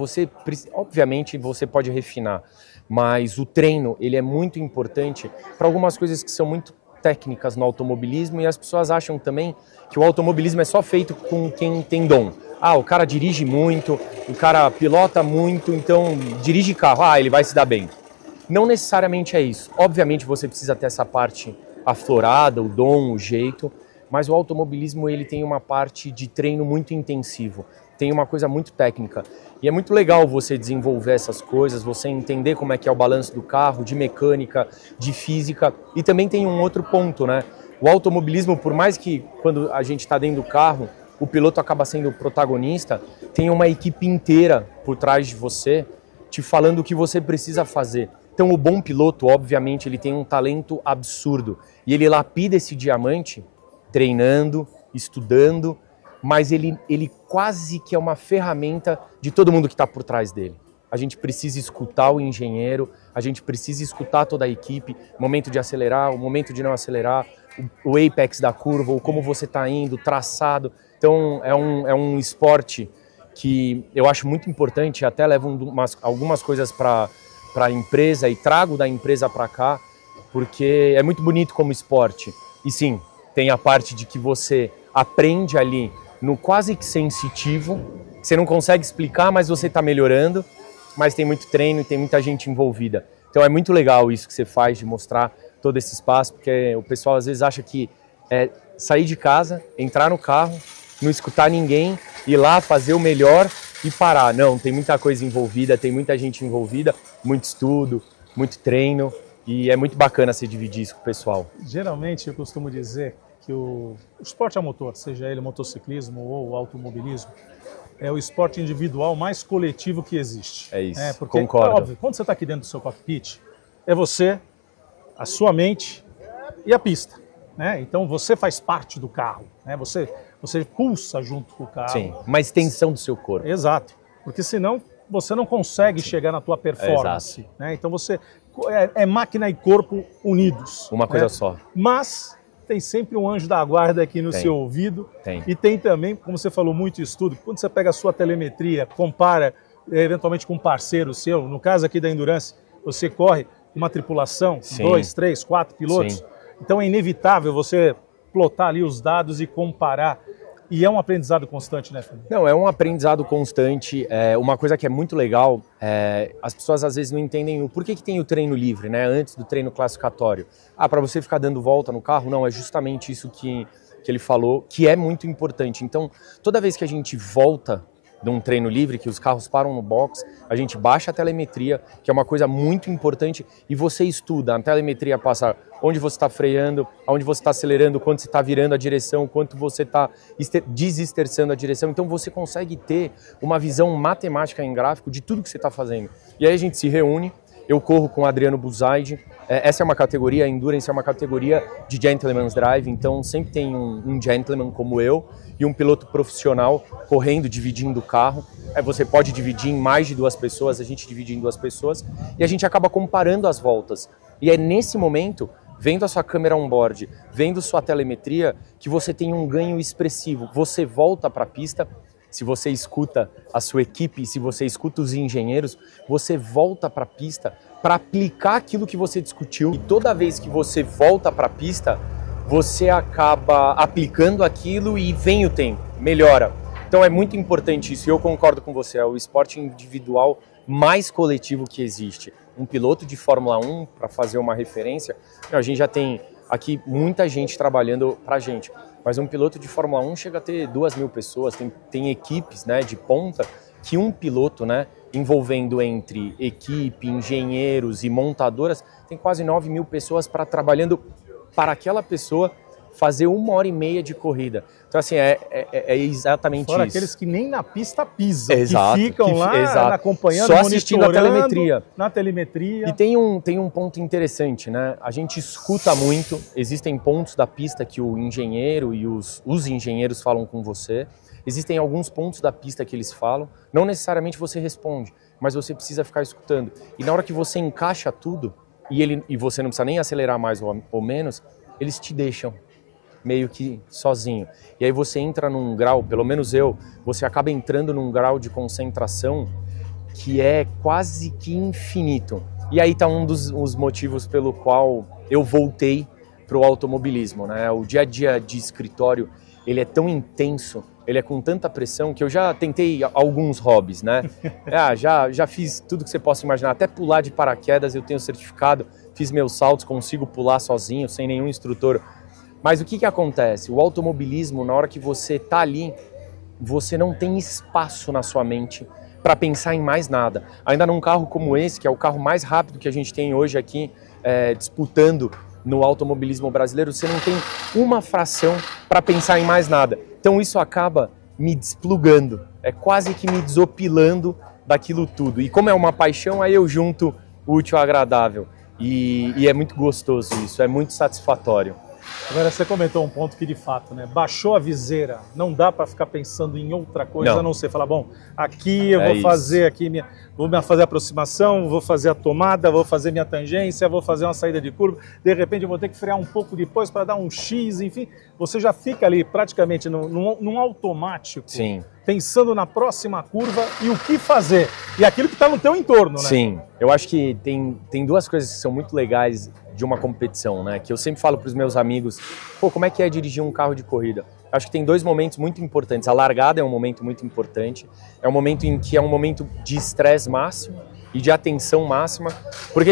Obviamente, você pode refinar, mas o treino, ele é muito importante para algumas coisas que são muito técnicas no automobilismo, e as pessoas acham também que o automobilismo é só feito com quem tem dom. O cara dirige muito, o cara pilota muito, então dirige carro, ele vai se dar bem. Não necessariamente é isso. Obviamente você precisa ter essa parte aflorada, o dom, o jeito, mas o automobilismo ele tem uma parte de treino muito intensivo, tem uma coisa muito técnica. E é muito legal você desenvolver essas coisas, você entender como é que é o balanço do carro, de mecânica, de física. E também tem um outro ponto, né? O automobilismo, por mais que quando a gente está dentro do carro, o piloto acaba sendo o protagonista, tem uma equipe inteira por trás de você, te falando o que você precisa fazer. Então o bom piloto, obviamente, ele tem um talento absurdo. E ele lapida esse diamante treinando, estudando, mas ele quase que é uma ferramenta de todo mundo que está por trás dele. A gente precisa escutar o engenheiro, a gente precisa escutar toda a equipe, o momento de acelerar, o momento de não acelerar, o apex da curva, ou como você está indo, traçado. Então é um esporte que eu acho muito importante, até levo algumas coisas para a empresa e trago da empresa para cá, porque é muito bonito como esporte. E sim, tem a parte de que você aprende ali no quase que sensitivo, que você não consegue explicar, mas você está melhorando, mas tem muito treino e tem muita gente envolvida. Então é muito legal isso que você faz, de mostrar todo esse espaço, porque o pessoal às vezes acha que é sair de casa, entrar no carro, não escutar ninguém, ir lá fazer o melhor e parar. Não, tem muita coisa envolvida, tem muita gente envolvida, muito estudo, muito treino, e é muito bacana você dividir isso com o pessoal. Geralmente eu costumo dizer que o esporte a motor, seja ele motociclismo ou automobilismo, é o esporte individual mais coletivo que existe. É isso, porque, concordo. Óbvio, quando você está aqui dentro do seu cockpit, é você, a sua mente e a pista. Né? Então você faz parte do carro, né? Você pulsa junto com o carro. Sim, uma extensão do seu corpo. Exato, porque senão você não consegue chegar na tua performance. Né? Então você é máquina e corpo unidos. Uma coisa só. Mas tem sempre um anjo da guarda aqui no seu ouvido. Tem. E tem também, como você falou, muito estudo. Quando você pega a sua telemetria, compara eventualmente com um parceiro seu, no caso aqui da Endurance, você corre com uma tripulação, 2, 3, 4 pilotos. Sim. Então é inevitável você plotar ali os dados e comparar. E é um aprendizado constante, né, Fernando? Não, é um aprendizado constante. Uma coisa que é muito legal, as pessoas às vezes não entendem o porquê que tem o treino livre, né, antes do treino classificatório. Para você ficar dando volta no carro? Não, é justamente isso que ele falou, que é muito importante. Então, toda vez que a gente volta de um treino livre, que os carros param no box, a gente baixa a telemetria, que é uma coisa muito importante, e você estuda. A telemetria passa onde você está freando, onde você está acelerando, quando você está virando a direção, quanto você está desesterçando a direção. Então você consegue ter uma visão matemática em gráfico de tudo que você está fazendo. E aí a gente se reúne, eu corro com o Adriano Buzaide. Essa é uma categoria, a Endurance é uma categoria de Gentleman's Drive, então sempre tem um gentleman como eu e um piloto profissional correndo, dividindo o carro. Você pode dividir em mais de 2 pessoas, a gente divide em 2 pessoas, e a gente acaba comparando as voltas. E é nesse momento, vendo a sua câmera on-board, vendo sua telemetria, que você tem um ganho expressivo. Você volta para a pista, se você escuta a sua equipe, se você escuta os engenheiros, você volta para a pista para aplicar aquilo que você discutiu. E toda vez que você volta para a pista, você acaba aplicando aquilo e vem o tempo, melhora. Então é muito importante isso, e eu concordo com você, é o esporte individual mais coletivo que existe. Um piloto de Fórmula 1, para fazer uma referência, a gente já tem aqui muita gente trabalhando para a gente, mas um piloto de Fórmula 1 chega a ter 2.000 pessoas, tem equipes, né, de ponta, que um piloto, né, envolvendo entre equipe, engenheiros e montadoras, tem quase 9.000 pessoas trabalhando para aquela pessoa fazer 1h30 de corrida. Então, assim, é exatamente Fora isso. aqueles que nem na pista pisam, Exato, que ficam lá acompanhando, só assistindo a telemetria. Na telemetria. E tem um ponto interessante, né? A gente escuta muito, existem pontos da pista que o engenheiro e os engenheiros falam com você, existem alguns pontos da pista que eles falam, não necessariamente você responde, mas você precisa ficar escutando. E na hora que você encaixa tudo, e você não precisa nem acelerar mais ou menos, eles te deixam meio que sozinho. E aí você entra num grau, pelo menos você acaba entrando num grau de concentração que é quase que infinito. E aí está um dos motivos pelo qual eu voltei para o automobilismo, né? O dia a dia de escritório, ele é tão intenso, ele é com tanta pressão que eu já tentei alguns hobbies, né? Já fiz tudo que você possa imaginar, até pular de paraquedas, eu tenho certificado, fiz meus saltos, consigo pular sozinho, sem nenhum instrutor. Mas o que acontece? O automobilismo, na hora que você está ali, você não tem espaço na sua mente para pensar em mais nada. Ainda num carro como esse, que é o carro mais rápido que a gente tem hoje aqui, disputando no automobilismo brasileiro, você não tem uma fração para pensar em mais nada. Então isso acaba me desplugando, é quase que me desopilando daquilo tudo. E como é uma paixão, aí eu junto o útil ao agradável. E é muito gostoso isso, é muito satisfatório. Agora, você comentou um ponto que, de fato, né, baixou a viseira, não dá para ficar pensando em outra coisa, a não ser falar, bom, aqui eu vou fazer vou fazer a aproximação, vou fazer a tomada, vou fazer minha tangência, vou fazer uma saída de curva, de repente eu vou ter que frear um pouco depois para dar um X, enfim, você já fica ali praticamente num automático, Sim. Pensando na próxima curva e o que fazer, e aquilo que está no teu entorno, né? Sim, eu acho que tem duas coisas que são muito legais de uma competição, né? Que eu sempre falo para os meus amigos, como é que é dirigir um carro de corrida? Acho que tem dois momentos muito importantes. A largada é um momento muito importante, é um momento em que é um momento de estresse máximo e de atenção máxima, porque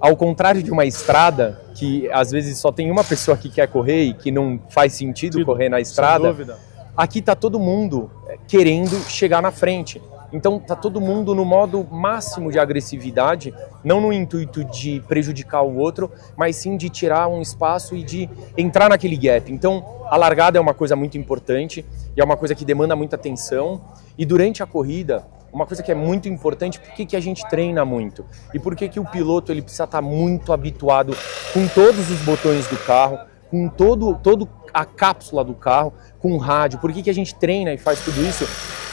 ao contrário de uma estrada, que às vezes só tem uma pessoa que quer correr e que não faz sentido correr na estrada, aqui está todo mundo querendo chegar na frente. Então está todo mundo no modo máximo de agressividade, não no intuito de prejudicar o outro, mas sim de tirar um espaço e de entrar naquele gap. Então a largada é uma coisa muito importante e é uma coisa que demanda muita atenção. E durante a corrida, uma coisa que é muito importante, por que a gente treina muito? E por que o piloto ele precisa estar muito habituado com todos os botões do carro, com todo a cápsula do carro, com o rádio? Por que a gente treina e faz tudo isso?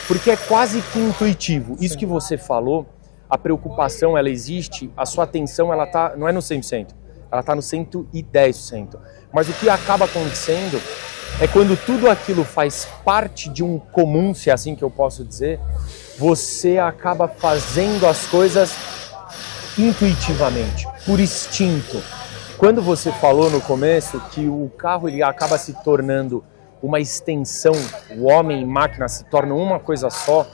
Porque é quase que intuitivo. Isso que você falou, a preocupação, ela existe, a sua atenção, ela não é no 100%, ela está no 110%. Mas o que acaba acontecendo é quando tudo aquilo faz parte de um comum, se é assim que eu posso dizer, você acaba fazendo as coisas intuitivamente, por instinto. Quando você falou no começo que o carro ele acaba se tornando uma extensão, o homem e máquina se tornam uma coisa só,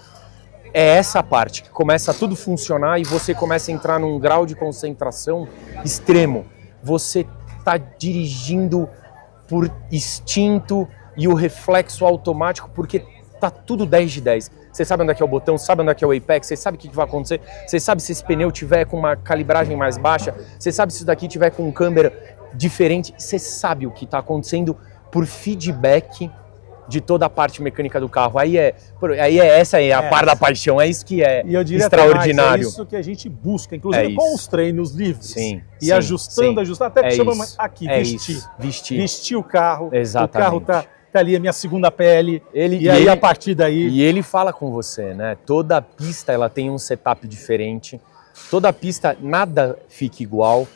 é essa parte que começa a tudo funcionar e você começa a entrar num grau de concentração extremo. Você está dirigindo por instinto e o reflexo automático, porque está tudo 10 de 10. Você sabe onde é que é o botão, sabe onde é que é o apex, você sabe o que vai acontecer, você sabe se esse pneu tiver com uma calibragem mais baixa, você sabe se isso daqui tiver com um câmera diferente, você sabe o que está acontecendo por feedback de toda a parte mecânica do carro. Essa é a par da paixão, é isso que é extraordinário. É isso que a gente busca, inclusive com os treinos livres. Sim, e ajustando, até que chama aqui, vestir o carro. Exatamente. O carro tá ali, a minha segunda pele, a partir daí... E ele fala com você, né? Toda pista ela tem um setup diferente, toda pista nada fica igual,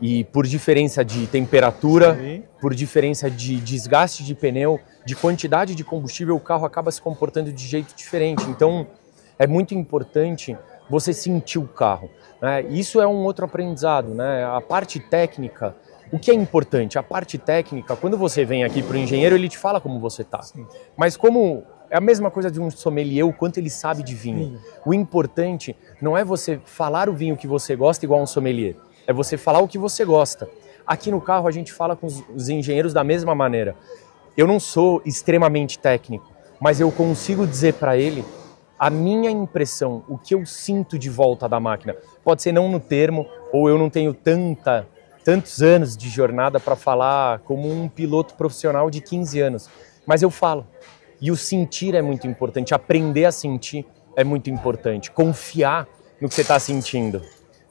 e por diferença de temperatura, por diferença de desgaste de pneu, de quantidade de combustível, o carro acaba se comportando de jeito diferente. Então, é muito importante você sentir o carro, né? Isso é um outro aprendizado, né? A parte técnica, o que é importante? A parte técnica, quando você vem aqui para o engenheiro, ele te fala como você está. Mas como É a mesma coisa de um sommelier, o quanto ele sabe de vinho. O importante não é você falar o vinho que você gosta igual um sommelier, é você falar o que você gosta. Aqui no carro a gente fala com os engenheiros da mesma maneira. Eu não sou extremamente técnico, mas eu consigo dizer para ele a minha impressão, o que eu sinto de volta da máquina. Pode ser não no termo, ou eu não tenho tantos anos de jornada para falar como um piloto profissional de 15 anos, mas eu falo. E o sentir é muito importante, aprender a sentir é muito importante, confiar no que você está sentindo.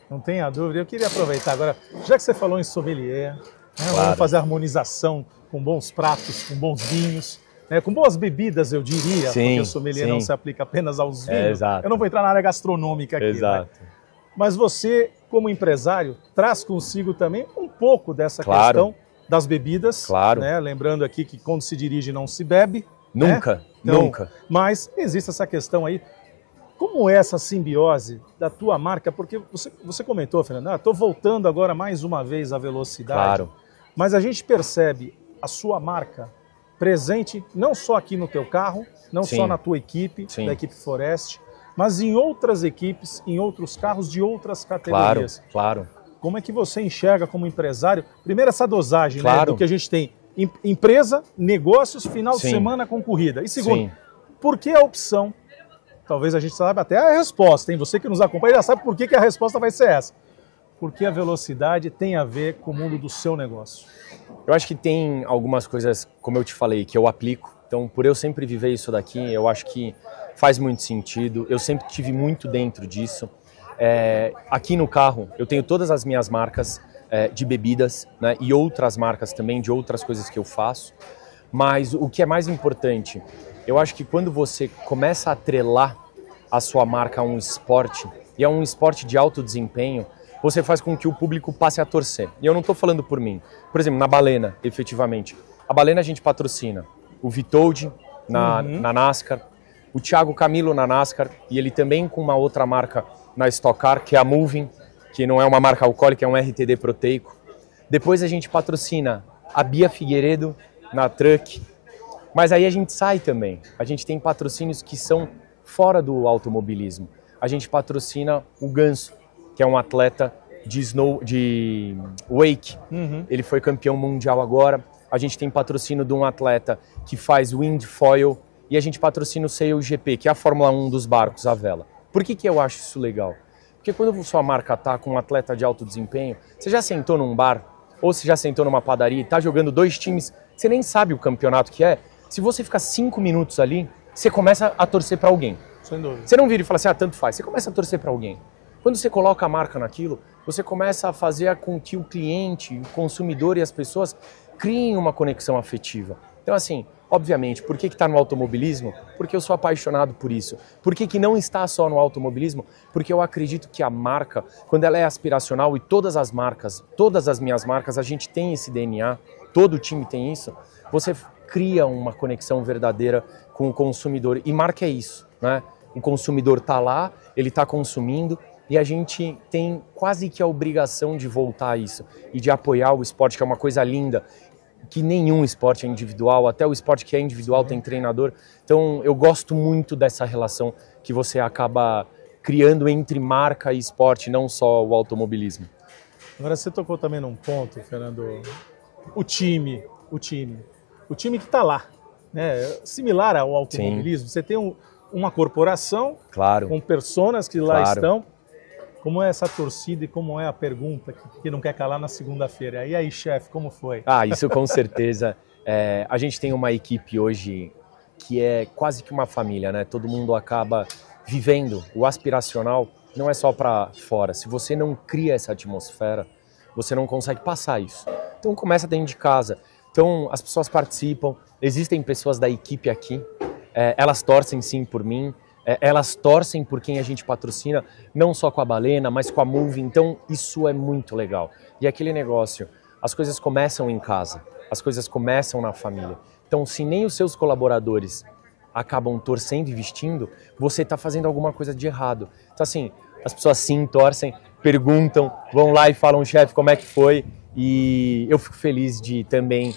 Não tenha dúvida. Eu queria aproveitar agora, já que você falou em sommelier, né, Claro. vamos fazer harmonização com bons pratos, com bons vinhos, né, com boas bebidas, eu diria, Sim, porque o sommelier sim. não se aplica apenas aos vinhos. Exato. Eu não vou entrar na área gastronômica aqui. Exato. Né? Mas você, como empresário, traz consigo também um pouco dessa Claro. questão das bebidas. Claro. Né? Lembrando aqui que quando se dirige não se bebe. Nunca, né? Então, nunca. Mas existe essa questão aí. Como é essa simbiose da tua marca? Porque você comentou, Fernando, estou voltando agora mais uma vez à velocidade. Claro. Mas a gente percebe a sua marca presente não só aqui no teu carro, não Sim. só na tua equipe, Sim. da equipe Forest, mas em outras equipes, em outros carros de outras Claro, categorias. claro. Como é que você enxerga como empresário? Primeiro, essa dosagem, né, Claro. do que a gente tem. Empresa, negócios, final de Sim. semana com corrida. E segundo, Sim. por que a opção? Talvez a gente saiba até a resposta, hein? Você que nos acompanha já sabe por que a resposta vai ser essa. Porque a velocidade tem a ver com o mundo do seu negócio. Eu acho que tem algumas coisas, como eu te falei, que eu aplico. Então, por eu sempre viver isso daqui, eu acho que faz muito sentido. Eu sempre tive muito dentro disso. Aqui no carro, eu tenho todas as minhas marcas de bebidas, né, e outras marcas também, de outras coisas que eu faço. Mas o que é mais importante, eu acho que quando você começa a atrelar a sua marca a um esporte, e é um esporte de alto desempenho, você faz com que o público passe a torcer. E eu não estou falando por mim. Por exemplo, na Balena, efetivamente. A Balena a gente patrocina o Vitold na NASCAR, o Thiago Camilo na NASCAR, e ele também com uma outra marca na Stock Car, que é a Moving, que não é uma marca alcoólica, é um RTD proteico. Depois a gente patrocina a Bia Figueiredo na Truck. Mas aí a gente sai também. A gente tem patrocínios que são fora do automobilismo. A gente patrocina o Ganso, que é um atleta de wake. Ele foi campeão mundial agora. A gente tem patrocínio de um atleta que faz windfoil. E a gente patrocina o Sail GP, que é a Fórmula 1 dos barcos à vela. Por que eu acho isso legal? Porque quando sua marca está com um atleta de alto desempenho, você já sentou num bar, ou você já sentou numa padaria e está jogando dois times, você nem sabe o campeonato que é. Se você ficar 5 minutos ali, você começa a torcer para alguém. Sem dúvida. Você não vira e fala assim, tanto faz. Você começa a torcer para alguém. Quando você coloca a marca naquilo, você começa a fazer com que o cliente, o consumidor e as pessoas criem uma conexão afetiva. Então, assim, obviamente, por que está no automobilismo? Porque eu sou apaixonado por isso. Por que não está só no automobilismo? Porque eu acredito que a marca, quando ela é aspiracional, e todas as marcas, todas as minhas marcas, a gente tem esse DNA, todo time tem isso, você cria uma conexão verdadeira com o consumidor. E marca é isso, né? O consumidor está lá, ele está consumindo, e a gente tem quase que a obrigação de voltar a isso e de apoiar o esporte, que é uma coisa linda, que nenhum esporte é individual, até o esporte que é individual tem treinador. Então eu gosto muito dessa relação que você acaba criando entre marca e esporte, não só o automobilismo. Agora você tocou também num ponto, Fernando, o time que está lá, né? Similar ao automobilismo. Sim. Você tem uma corporação, claro, com personas que lá claro. estão. Como é essa torcida e como é a pergunta que não quer calar na segunda-feira? E aí, chefe, como foi? Isso com certeza. A gente tem uma equipe hoje que é quase que uma família, né? Todo mundo acaba vivendo. O aspiracional não é só para fora. Se você não cria essa atmosfera, você não consegue passar isso. Então começa dentro de casa. Então as pessoas participam. Existem pessoas da equipe aqui. Elas torcem sim por mim. Elas torcem por quem a gente patrocina, não só com a Balena, mas com a Move. Então, isso é muito legal. E aquele negócio, as coisas começam em casa, as coisas começam na família. Então, se nem os seus colaboradores acabam torcendo e vestindo, você está fazendo alguma coisa de errado. Então, assim, as pessoas sim torcem, perguntam, vão lá e falam, chefe, como é que foi? E eu fico feliz de também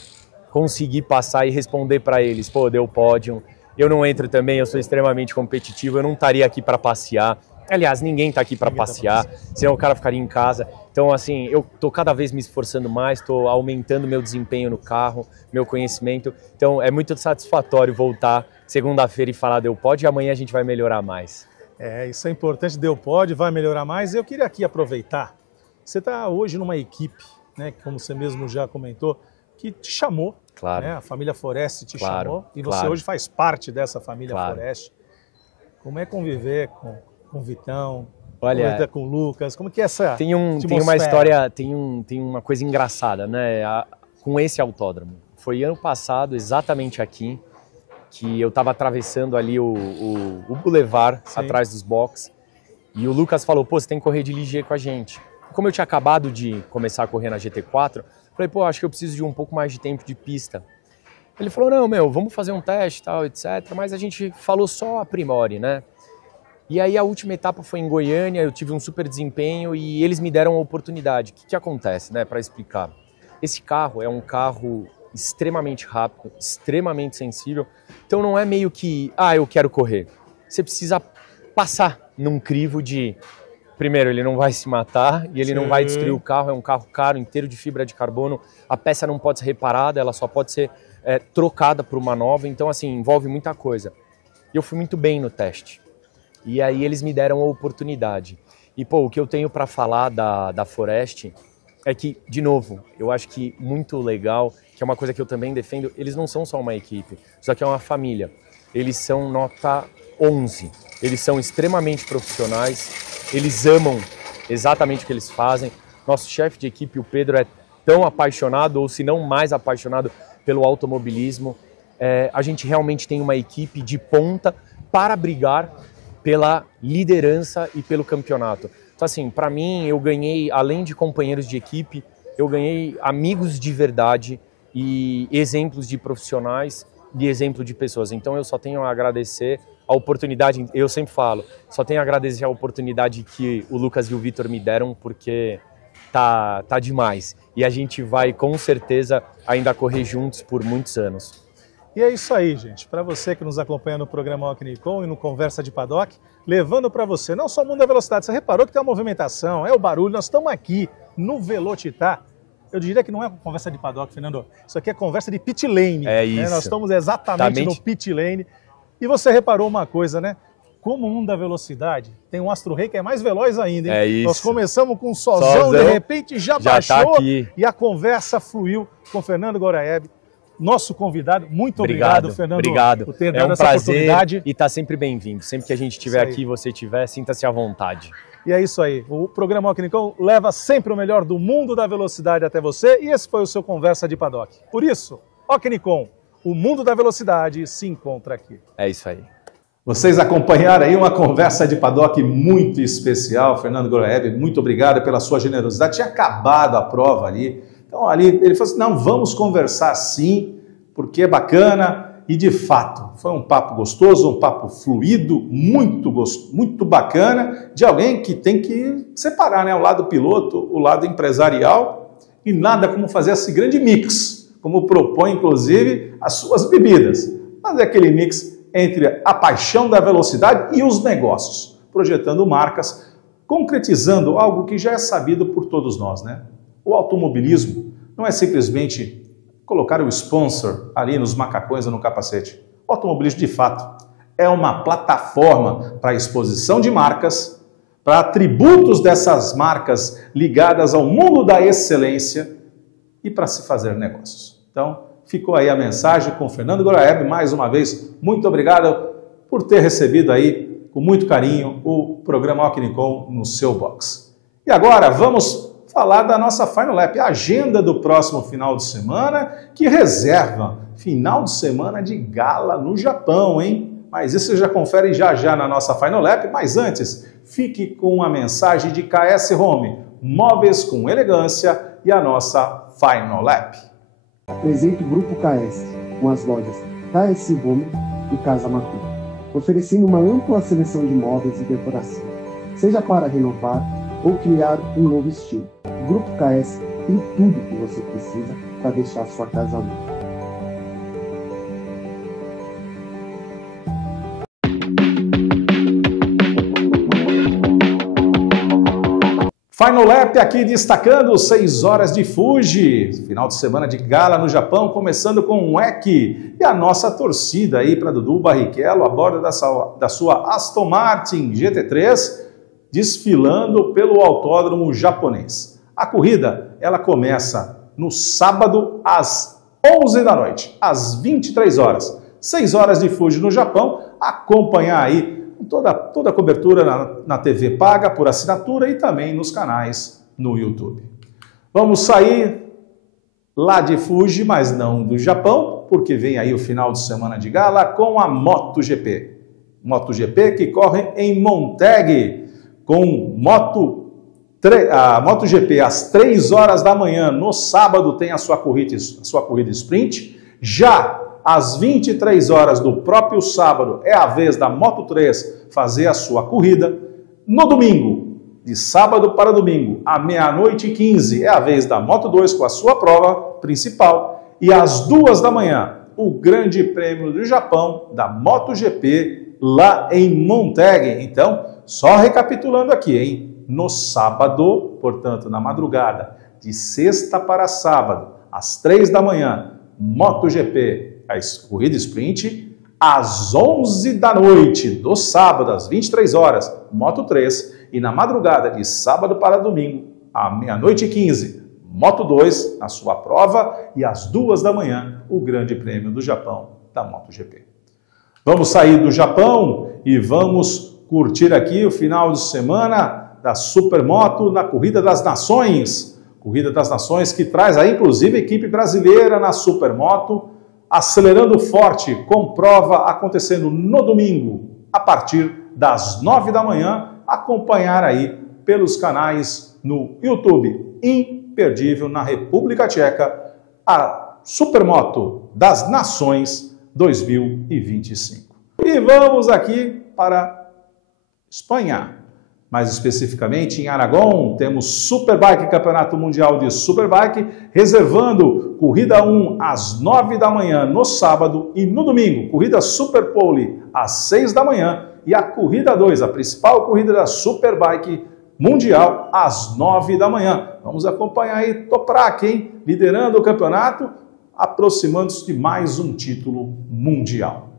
conseguir passar e responder para eles, deu pódio. eu não entro também, eu sou extremamente competitivo, eu não estaria aqui para passear. Aliás, ninguém está aqui para passear, senão o cara ficaria em casa. Então, assim, eu estou cada vez me esforçando mais, estou aumentando meu desempenho no carro, meu conhecimento. Então, é muito satisfatório voltar segunda-feira e falar deu pode e amanhã a gente vai melhorar mais. Isso é importante, deu pode, vai melhorar mais. Eu queria aqui aproveitar, você está hoje numa equipe, né, como você mesmo já comentou, que te chamou, claro. Né, a família Forest te claro, chamou e você hoje faz parte dessa família Forest. Como é conviver com o Vitão, olha, com o Lucas, como que é essa tem uma história, tem uma coisa engraçada, né, com esse autódromo. Foi ano passado, exatamente aqui, que eu estava atravessando ali o Boulevard, sim, atrás dos boxes, e o Lucas falou, pô, você tem que correr de Ligier com a gente. Como eu tinha acabado de começar a correr na GT4, falei, pô, acho que eu preciso de um pouco mais de tempo de pista. Ele falou, não, vamos fazer um teste, tal, etc. Mas a gente falou só aprimore, né? E aí a última etapa foi em Goiânia, eu tive um super desempenho e eles me deram a oportunidade. O que acontece, né, para explicar? Esse carro é um carro extremamente rápido, extremamente sensível. Então não é meio que, eu quero correr. Você precisa passar num crivo de... Primeiro, ele não vai se matar e ele não vai destruir o carro. É um carro caro, inteiro de fibra de carbono. A peça não pode ser reparada, ela só pode ser trocada por uma nova. Então, assim, envolve muita coisa. E eu fui muito bem no teste. E aí eles me deram a oportunidade. E, pô, o que eu tenho para falar da Forest é que, de novo, eu acho que muito legal, que é uma coisa que eu também defendo, eles não são só uma equipe, só que é uma família. Eles são nota 11. Eles são extremamente profissionais, eles amam exatamente o que eles fazem. Nosso chefe de equipe, o Pedro, é tão apaixonado, ou se não mais apaixonado, pelo automobilismo. A gente realmente tem uma equipe de ponta para brigar pela liderança e pelo campeonato. Então, assim, para mim, eu ganhei, além de companheiros de equipe, eu ganhei amigos de verdade e exemplos de profissionais e exemplo de pessoas. Então, eu só tenho a agradecer a oportunidade, eu sempre falo, só tenho a agradecer a oportunidade que o Lucas e o Vitor me deram, porque tá demais. E a gente vai, com certeza, ainda correr juntos por muitos anos. E é isso aí, gente. Para você que nos acompanha no programa Alcknicon e no Conversa de Paddock, levando para você não só o mundo da velocidade, você reparou que tem uma movimentação, é o barulho, nós estamos aqui no Velocitar. Eu diria que não é conversa de Paddock, Fernando, isso aqui é conversa de pit lane. É isso. Nós estamos exatamente no pit lane. E você reparou uma coisa, né? Como o mundo da velocidade tem um Astro Rei que é mais veloz ainda, hein? É isso. Nós começamos com um sozão, de repente já baixou tá aqui. E a conversa fluiu com Fernando Goraeb, nosso convidado. Muito obrigado, Fernando, obrigado. por ter dado essa oportunidade. E está sempre bem-vindo. Sempre que a gente estiver aqui, você estiver, sinta-se à vontade. E é isso aí. O programa Alcknicon leva sempre o melhor do mundo da velocidade até você e esse foi o seu Conversa de Paddock. Por isso, Alcknicon, o mundo da velocidade se encontra aqui. É isso aí. Vocês acompanharam aí uma conversa de Paddock muito especial. Fernando Goraeb, muito obrigado pela sua generosidade. Tinha acabado a prova ali. Então ali ele falou assim, não, vamos conversar sim, porque é bacana. E de fato, foi um papo gostoso, um papo fluido, muito bacana, de alguém que tem que separar, né, o lado piloto, o lado empresarial, e nada como fazer esse grande mix, como propõe inclusive as suas bebidas. Mas é aquele mix entre a paixão da velocidade e os negócios, projetando marcas, concretizando algo que já é sabido por todos nós, né? O automobilismo não é simplesmente colocar o sponsor ali nos macacões ou no capacete. O automobilismo, de fato, é uma plataforma para exposição de marcas, para atributos dessas marcas ligadas ao mundo da excelência e para se fazer negócios. Então, ficou aí a mensagem com o Fernando Goraeb. Mais uma vez, muito obrigado por ter recebido aí, com muito carinho, o programa Alcknicon no seu box. E agora, vamos falar da nossa Final Lap, a agenda do próximo final de semana, que reserva final de semana de gala no Japão, hein? Mas isso você já confere já na nossa Final Lap, mas antes, fique com a mensagem de KS Home, móveis com elegância e a nossa Final Lap. Apresente o Grupo KS, com as lojas KS Home e Casa Matu, oferecendo uma ampla seleção de móveis e decoração, seja para renovar ou criar um novo estilo. O Grupo KS tem tudo que você precisa para deixar sua casa linda. Final Lap aqui destacando 6 horas de Fuji, final de semana de gala no Japão, começando com o EK e a nossa torcida aí para Dudu Barrichello a bordo da sua Aston Martin GT3, desfilando pelo autódromo japonês. A corrida, ela começa no sábado às 11 da noite, às 23 horas. 6 horas de Fuji no Japão, acompanhar aí toda a cobertura na TV paga por assinatura e também nos canais no YouTube. Vamos sair lá de Fuji, mas não do Japão, porque vem aí o final de semana de gala com a MotoGP. MotoGP que corre em Montag, com a MotoGP às 3 horas da manhã. No sábado tem a sua corrida sprint. Já às 23 horas do próprio sábado é a vez da Moto3 fazer a sua corrida. No domingo, de sábado para domingo, à 00h15, é a vez da Moto2 com a sua prova principal. E às 2 da manhã, o Grande Prêmio do Japão da MotoGP lá em Montag. Então, só recapitulando aqui, hein? No sábado, portanto, na madrugada, de sexta para sábado, às 3 da manhã, MotoGP, a corrida sprint, às 11 da noite do sábado, às 23 horas, Moto3, e na madrugada de sábado para domingo, à 00h15, Moto2, na sua prova, e às 2 da manhã, o Grande Prêmio do Japão da MotoGP. Vamos sair do Japão e vamos curtir aqui o final de semana da Supermoto na Corrida das Nações. Corrida das Nações que traz aí, inclusive, a equipe brasileira na Supermoto, acelerando forte, com prova acontecendo no domingo, a partir das 9 da manhã, acompanhar aí pelos canais no YouTube. Imperdível na República Tcheca, a Supermoto das Nações 2025. E vamos aqui para Espanha. Mais especificamente em Aragão, temos Superbike, Campeonato Mundial de Superbike, reservando corrida 1 às 9 da manhã no sábado e no domingo, corrida Superpole às 6 da manhã e a corrida 2, a principal corrida da Superbike Mundial, às 9 da manhã. Vamos acompanhar aí Toprak, hein? Liderando o campeonato, aproximando-se de mais um título mundial.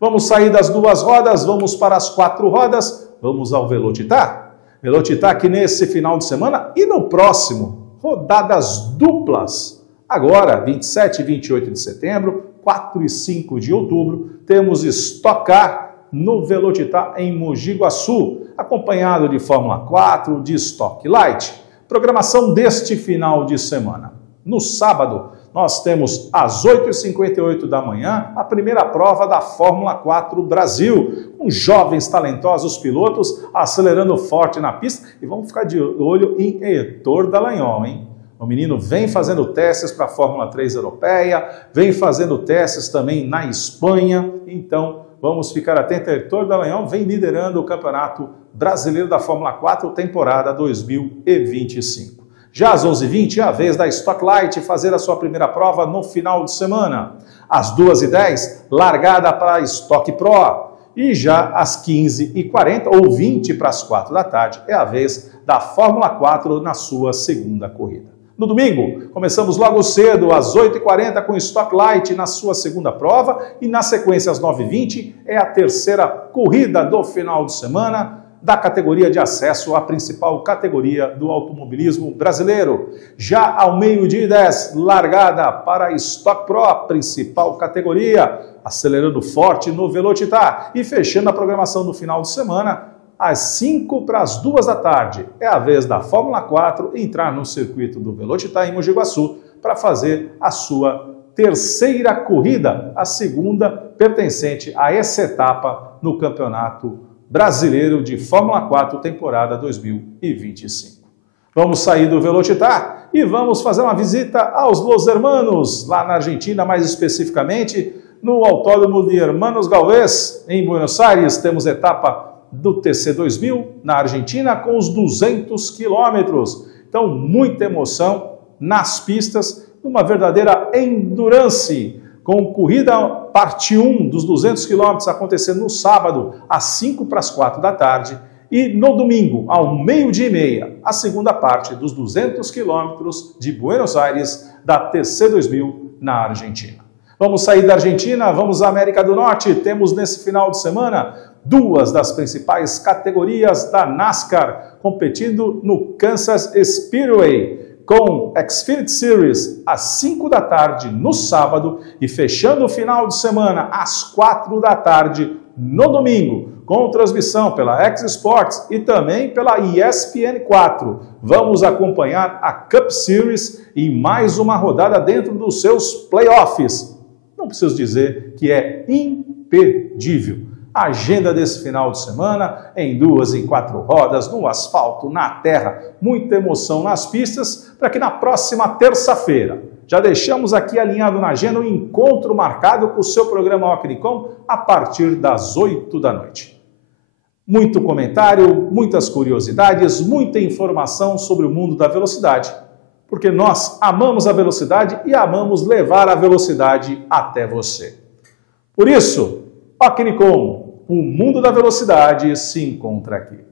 Vamos sair das 2 rodas, vamos para as 4 rodas. Vamos ao Velocitar. Velocitar que nesse final de semana e no próximo, rodadas duplas. Agora, 27 e 28 de setembro, 4 e 5 de outubro, temos Stock Car no Velocitar em Mogi Guaçu, acompanhado de Fórmula 4, de Stock Light. Programação deste final de semana. No sábado, nós temos às 8h58 da manhã a primeira prova da Fórmula 4 Brasil, com jovens talentosos pilotos acelerando forte na pista. E vamos ficar de olho em Heitor Dallagnol, hein? O menino vem fazendo testes para a Fórmula 3 europeia, vem fazendo testes também na Espanha. Então, vamos ficar atentos. Heitor Dallagnol vem liderando o Campeonato Brasileiro da Fórmula 4, temporada 2025. Já às 11h20, é a vez da Stock Light fazer a sua primeira prova no final de semana. Às 2h10, largada para a Stock Pro. E já às 15h40, ou 20 para as 4 da tarde, é a vez da Fórmula 4 na sua segunda corrida. No domingo, começamos logo cedo, às 8h40, com Stock Light na sua segunda prova. E na sequência, às 9h20, é a terceira corrida do final de semana, da categoria de acesso à principal categoria do automobilismo brasileiro. Já ao 12h10, largada para a Stock Pro, a principal categoria, acelerando forte no Velocitar. E fechando a programação do final de semana, às 5 para as 2 da tarde, é a vez da Fórmula 4 entrar no circuito do Velocitar em Mogi Guaçu para fazer a sua terceira corrida, a segunda pertencente a essa etapa no Campeonato Brasileiro de Fórmula 4, temporada 2025. Vamos sair do Velocitar e vamos fazer uma visita aos Los Hermanos, lá na Argentina, mais especificamente no Autódromo de Hermanos Galvez, em Buenos Aires. Temos etapa do TC2000 na Argentina com os 200 quilômetros. Então, muita emoção nas pistas, uma verdadeira endurance, com corrida parte 1 dos 200 quilômetros acontecendo no sábado, às 5 para as 4 da tarde, E no domingo, ao 12h30, a segunda parte dos 200 quilômetros de Buenos Aires da TC2000 na Argentina. Vamos sair da Argentina, vamos à América do Norte. Temos nesse final de semana 2 das principais categorias da NASCAR competindo no Kansas Speedway, com Xfinity Series às 5 da tarde no sábado e fechando o final de semana às 4 da tarde no domingo, com transmissão pela X Sports e também pela ESPN4. Vamos acompanhar a Cup Series e mais uma rodada dentro dos seus playoffs. Não preciso dizer que é imperdível. A agenda desse final de semana, em 2 em 4 rodas, no asfalto, na terra, muita emoção nas pistas, para que na próxima terça-feira, já deixamos aqui alinhado na agenda um encontro marcado com o seu programa Ocnicom a partir das 8 da noite. Muito comentário, muitas curiosidades, muita informação sobre o mundo da velocidade, porque nós amamos a velocidade e amamos levar a velocidade até você. Por isso, Ocnicom, o mundo da velocidade se encontra aqui.